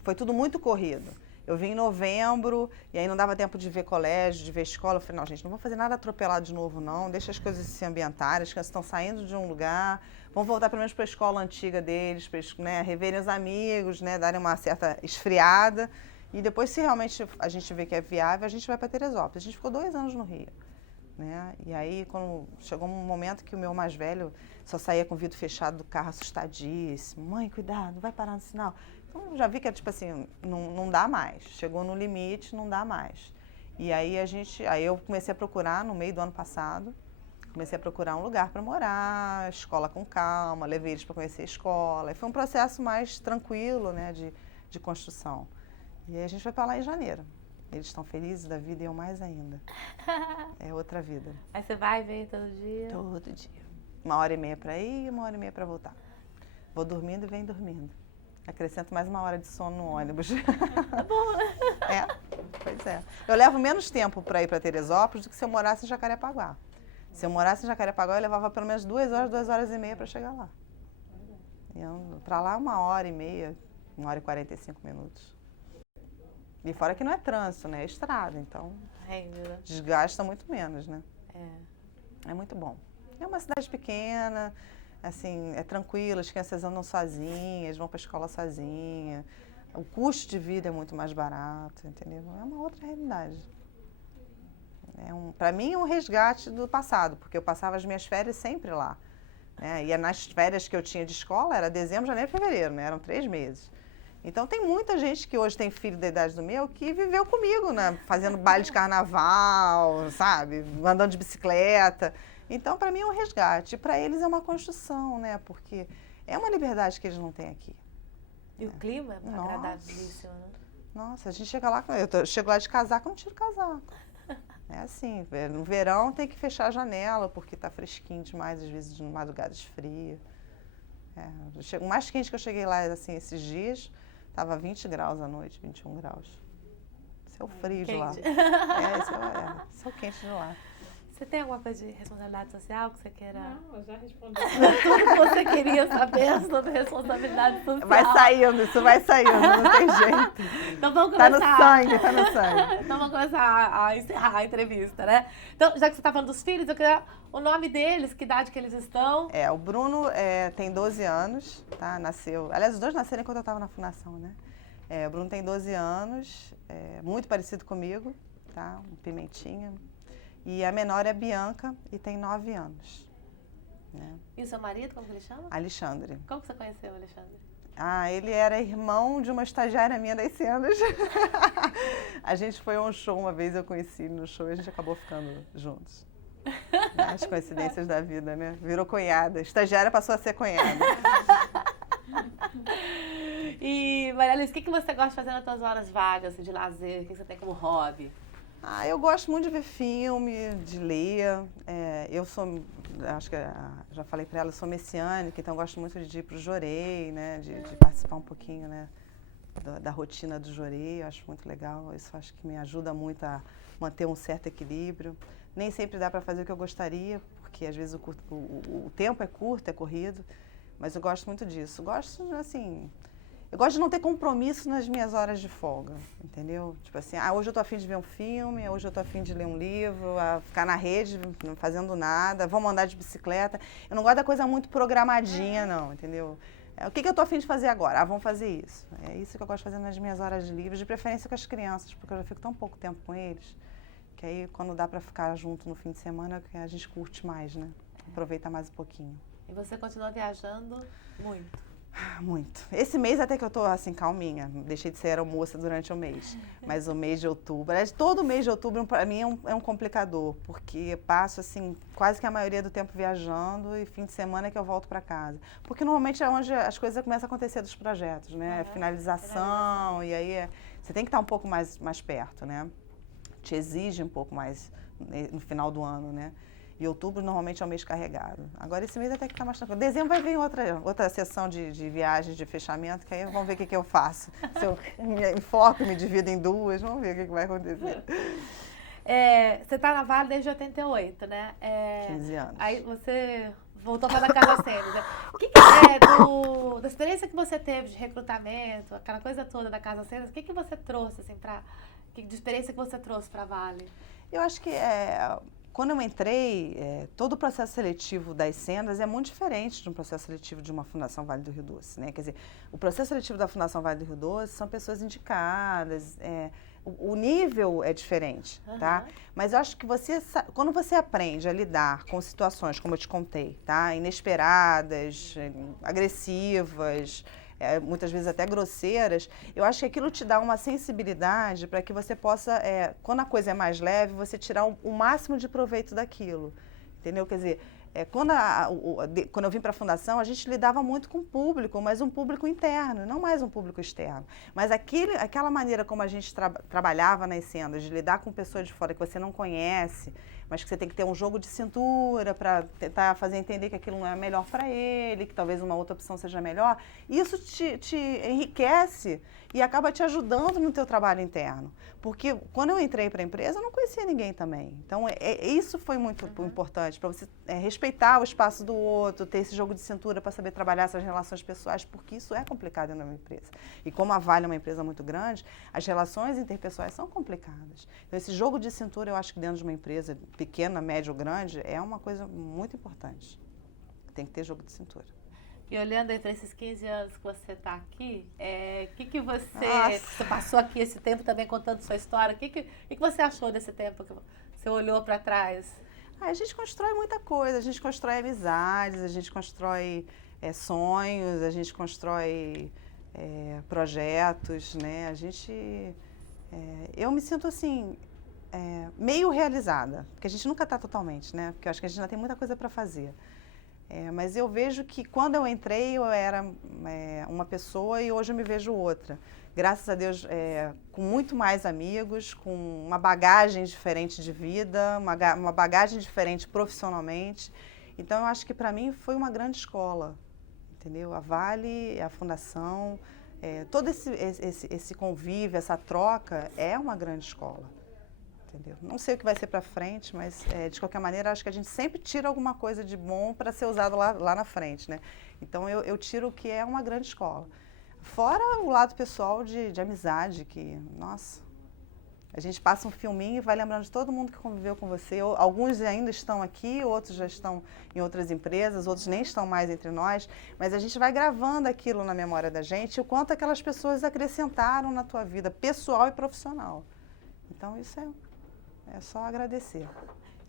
foi tudo muito corrido. Eu vim em novembro, e aí não dava tempo de ver colégio, de ver escola. Eu falei, não, gente, não vamos fazer nada atropelado de novo, não. Deixa as coisas se ambientarem, as crianças estão saindo de um lugar. Vamos voltar pelo menos para a escola antiga deles, para eles, né, reverem os amigos, né, darem uma certa esfriada. E depois, se realmente a gente vê que é viável, a gente vai para Teresópolis. A gente ficou 2 anos no Rio. Né? E aí, quando chegou um momento que o meu mais velho só saía com o vidro fechado do carro, assustadíssimo. Mãe, cuidado, vai parar no sinal. Então, eu já vi que, tipo assim, não dá mais. Chegou no limite, não dá mais. E aí, eu comecei a procurar, no meio do ano passado, comecei a procurar um lugar para morar, escola com calma, levei eles para conhecer a escola. E foi um processo mais tranquilo, né, de construção. E aí, a gente vai para lá em janeiro. Eles estão felizes da vida e eu mais ainda. É outra vida. Aí você vai e vem todo dia? Todo dia. 1h30 para ir e 1h30 para voltar. Vou dormindo e venho dormindo. Acrescento mais 1 hora de sono no ônibus. Tá bom, né? Pois é. Eu levo menos tempo para ir para Teresópolis do que se eu morasse em Jacarepaguá. Se eu morasse em Jacarepaguá, eu levava pelo menos 2 horas, 2h30 para chegar lá. Para lá 1h30, 1h45. E fora que não é trânsito, né? É estrada, então desgasta muito menos, né? É muito bom. É uma cidade pequena, assim, é tranquila, as crianças andam sozinhas, vão para a escola sozinha. O custo de vida é muito mais barato, entendeu? É uma outra realidade. Para mim é um resgate do passado, porque eu passava as minhas férias sempre lá. Né? E nas férias que eu tinha de escola era dezembro, janeiro e fevereiro, né? Eram 3 meses. Então, tem muita gente que hoje tem filho da idade do meu que viveu comigo, né? Fazendo baile de carnaval, sabe? Andando de bicicleta. Então, para mim é um resgate. E para eles é uma construção, né? Porque é uma liberdade que eles não têm aqui. E o clima é agradabilíssimo, né? Nossa, a gente chega lá, eu chego lá de casaco, eu não tiro casaco. É assim, no verão tem que fechar a janela, porque está fresquinho demais, às vezes de madrugada esfria. O mais quente que eu cheguei lá, assim, esses dias... Estava 20 graus à noite, 21 graus. Esse é o frio de lá. Esse é o quente de lá. Você tem alguma coisa de responsabilidade social que você queira... Não, eu já respondi. Tudo que você queria saber sobre responsabilidade social. Vai saindo, isso vai saindo, não tem jeito. Então vamos começar. Tá no sangue. Então vamos começar a encerrar a entrevista, né? Então, já que você está falando dos filhos, eu queria o nome deles, que idade que eles estão. O Bruno tem 12 anos, tá? Nasceu... Aliás, os dois nasceram enquanto eu estava na fundação, né? O Bruno tem 12 anos, muito parecido comigo, tá? Um pimentinha. E a menor é a Bianca e tem 9 anos. Né? E o seu marido, como que ele chama? Alexandre. Como que você conheceu o Alexandre? Ele era irmão de uma estagiária minha das cenas. A gente foi a um show uma vez, eu conheci ele no show e a gente acabou ficando juntos. As coincidências da vida, né? Virou cunhada. Estagiária passou a ser cunhada. E, Maria Alice, o que você gosta de fazer nas suas horas vagas, de lazer? O que você tem como hobby? Eu gosto muito de ver filme, de ler. Acho que já falei para ela, eu sou messiânica, então eu gosto muito de ir para o Jorei, né? De participar um pouquinho, né? Da rotina do Jorei, eu acho muito legal. Isso acho que me ajuda muito a manter um certo equilíbrio. Nem sempre dá para fazer o que eu gostaria, porque às vezes o tempo é curto, é corrido, mas eu gosto muito disso. Eu gosto de não ter compromisso nas minhas horas de folga, entendeu? Tipo assim, hoje eu tô a fim de ver um filme, hoje eu tô a fim de ler um livro, ficar na rede, não fazendo nada, vamos andar de bicicleta. Eu não gosto da coisa muito programadinha, não, entendeu? O que eu tô a fim de fazer agora? Vamos fazer isso. É isso que eu gosto de fazer nas minhas horas livres, de preferência com as crianças, porque eu já fico tão pouco tempo com eles, que aí quando dá para ficar junto no fim de semana, a gente curte mais, né? Aproveita mais um pouquinho. E você continua viajando muito? Muito. Esse mês até que eu tô assim, calminha. Deixei de ser aeromoça durante o mês. Mas o mês de outubro, aliás, todo mês de outubro para mim é um complicador, porque passo assim, quase que a maioria do tempo viajando e fim de semana é que eu volto para casa. Porque normalmente é onde as coisas começam a acontecer dos projetos, né? Finalização, e aí você tem que estar um pouco mais perto, né? Te exige um pouco mais no final do ano, né? E outubro normalmente é um mês carregado. Agora esse mês até que está mais tranquilo. Dezembro vai vir outra sessão de viagens, de fechamento, que aí vamos ver o que eu faço. Se eu me enfoco, me divido em 2, vamos ver o que vai acontecer. Você está na Vale desde 88, né? 15 anos. Aí você voltou para a Casa Sênior, né? O que é da experiência que você teve de recrutamento, aquela coisa toda da Casa Sênior, o que você trouxe, assim, de experiência que você trouxe para a Vale? Eu acho que quando eu entrei, todo o processo seletivo das Sendas é muito diferente de um processo seletivo de uma Fundação Vale do Rio Doce, né? Quer dizer, o processo seletivo da Fundação Vale do Rio Doce são pessoas indicadas, o nível é diferente, tá? Mas eu acho que quando você aprende a lidar com situações, como eu te contei, tá? Inesperadas, agressivas, muitas vezes até grosseiras, eu acho que aquilo te dá uma sensibilidade para que você possa, quando a coisa é mais leve, você tirar o máximo de proveito daquilo, entendeu? Quer dizer, quando eu vim para a Fundação, a gente lidava muito com o público, mas um público interno, não mais um público externo. Mas aquela maneira como a gente trabalhava nas Sendas, de lidar com pessoas de fora que você não conhece, mas que você tem que ter um jogo de cintura para tentar fazer entender que aquilo não é melhor para ele, que talvez uma outra opção seja melhor, isso te enriquece e acaba te ajudando no teu trabalho interno. Porque quando eu entrei para a empresa, eu não conhecia ninguém também. Então, isso foi muito importante, para você respeitar o espaço do outro, ter esse jogo de cintura para saber trabalhar essas relações pessoais, porque isso é complicado numa empresa. E como a Vale é uma empresa muito grande, as relações interpessoais são complicadas. Então, esse jogo de cintura, eu acho que dentro de uma empresa pequena, média ou grande, é uma coisa muito importante. Tem que ter jogo de cintura. E olhando entre esses 15 anos que você está aqui, o que você passou aqui esse tempo também contando sua história, o que você achou desse tempo que você olhou para trás? A gente constrói muita coisa, a gente constrói amizades, a gente constrói sonhos, a gente constrói projetos, né? Eu me sinto assim, meio realizada, porque a gente nunca está totalmente, né? Porque eu acho que a gente ainda tem muita coisa para fazer. Mas eu vejo que quando eu entrei eu era uma pessoa e hoje eu me vejo outra. Graças a Deus, com muito mais amigos, com uma bagagem diferente de vida, uma bagagem diferente profissionalmente. Então eu acho que para mim foi uma grande escola, entendeu? A Vale, a Fundação, todo esse convívio, essa troca é uma grande escola. Entendeu? Não sei o que vai ser para frente, mas de qualquer maneira acho que a gente sempre tira alguma coisa de bom para ser usado lá na frente, né? Então eu tiro o que é uma grande escola. Fora o lado pessoal de amizade, que, nossa, a gente passa um filminho e vai lembrando de todo mundo que conviveu com você. Alguns ainda estão aqui, outros já estão em outras empresas, outros nem estão mais entre nós, mas a gente vai gravando aquilo na memória da gente, o quanto aquelas pessoas acrescentaram na tua vida pessoal e profissional. Então isso é só agradecer.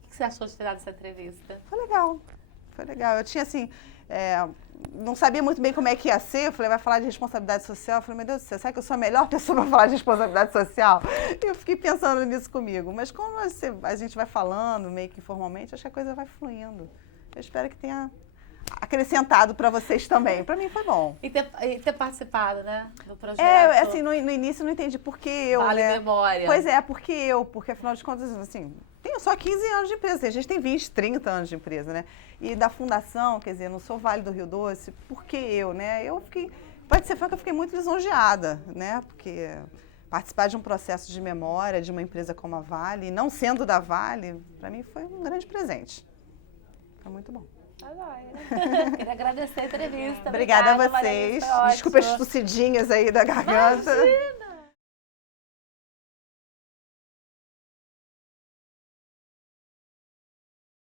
O que você achou de ter dado essa entrevista? Foi legal. Eu tinha assim, não sabia muito bem como é que ia ser. Eu falei, vai falar de responsabilidade social? Eu falei, meu Deus do céu, será que eu sou a melhor pessoa para falar de responsabilidade social? Eu fiquei pensando nisso comigo. Mas como a gente vai falando, meio que informalmente, acho que a coisa vai fluindo. Eu espero que tenha acrescentado para vocês também. Para mim foi bom. E ter participado, né, do projeto. Assim, no início eu não entendi por que eu, Vale né? Memória. Pois porque afinal de contas, assim, tenho só 15 anos de empresa, a gente tem 20, 30 anos de empresa, né? E da fundação, quer dizer, não sou Vale do Rio Doce, por que eu, né? Pode ser franca, eu fiquei muito lisonjeada, né? Porque participar de um processo de memória de uma empresa como a Vale, e não sendo da Vale, para mim foi um grande presente. Foi muito bom. Queria agradecer a entrevista. Obrigada a vocês. Desculpa as tossidinhas aí da garganta. Imagina.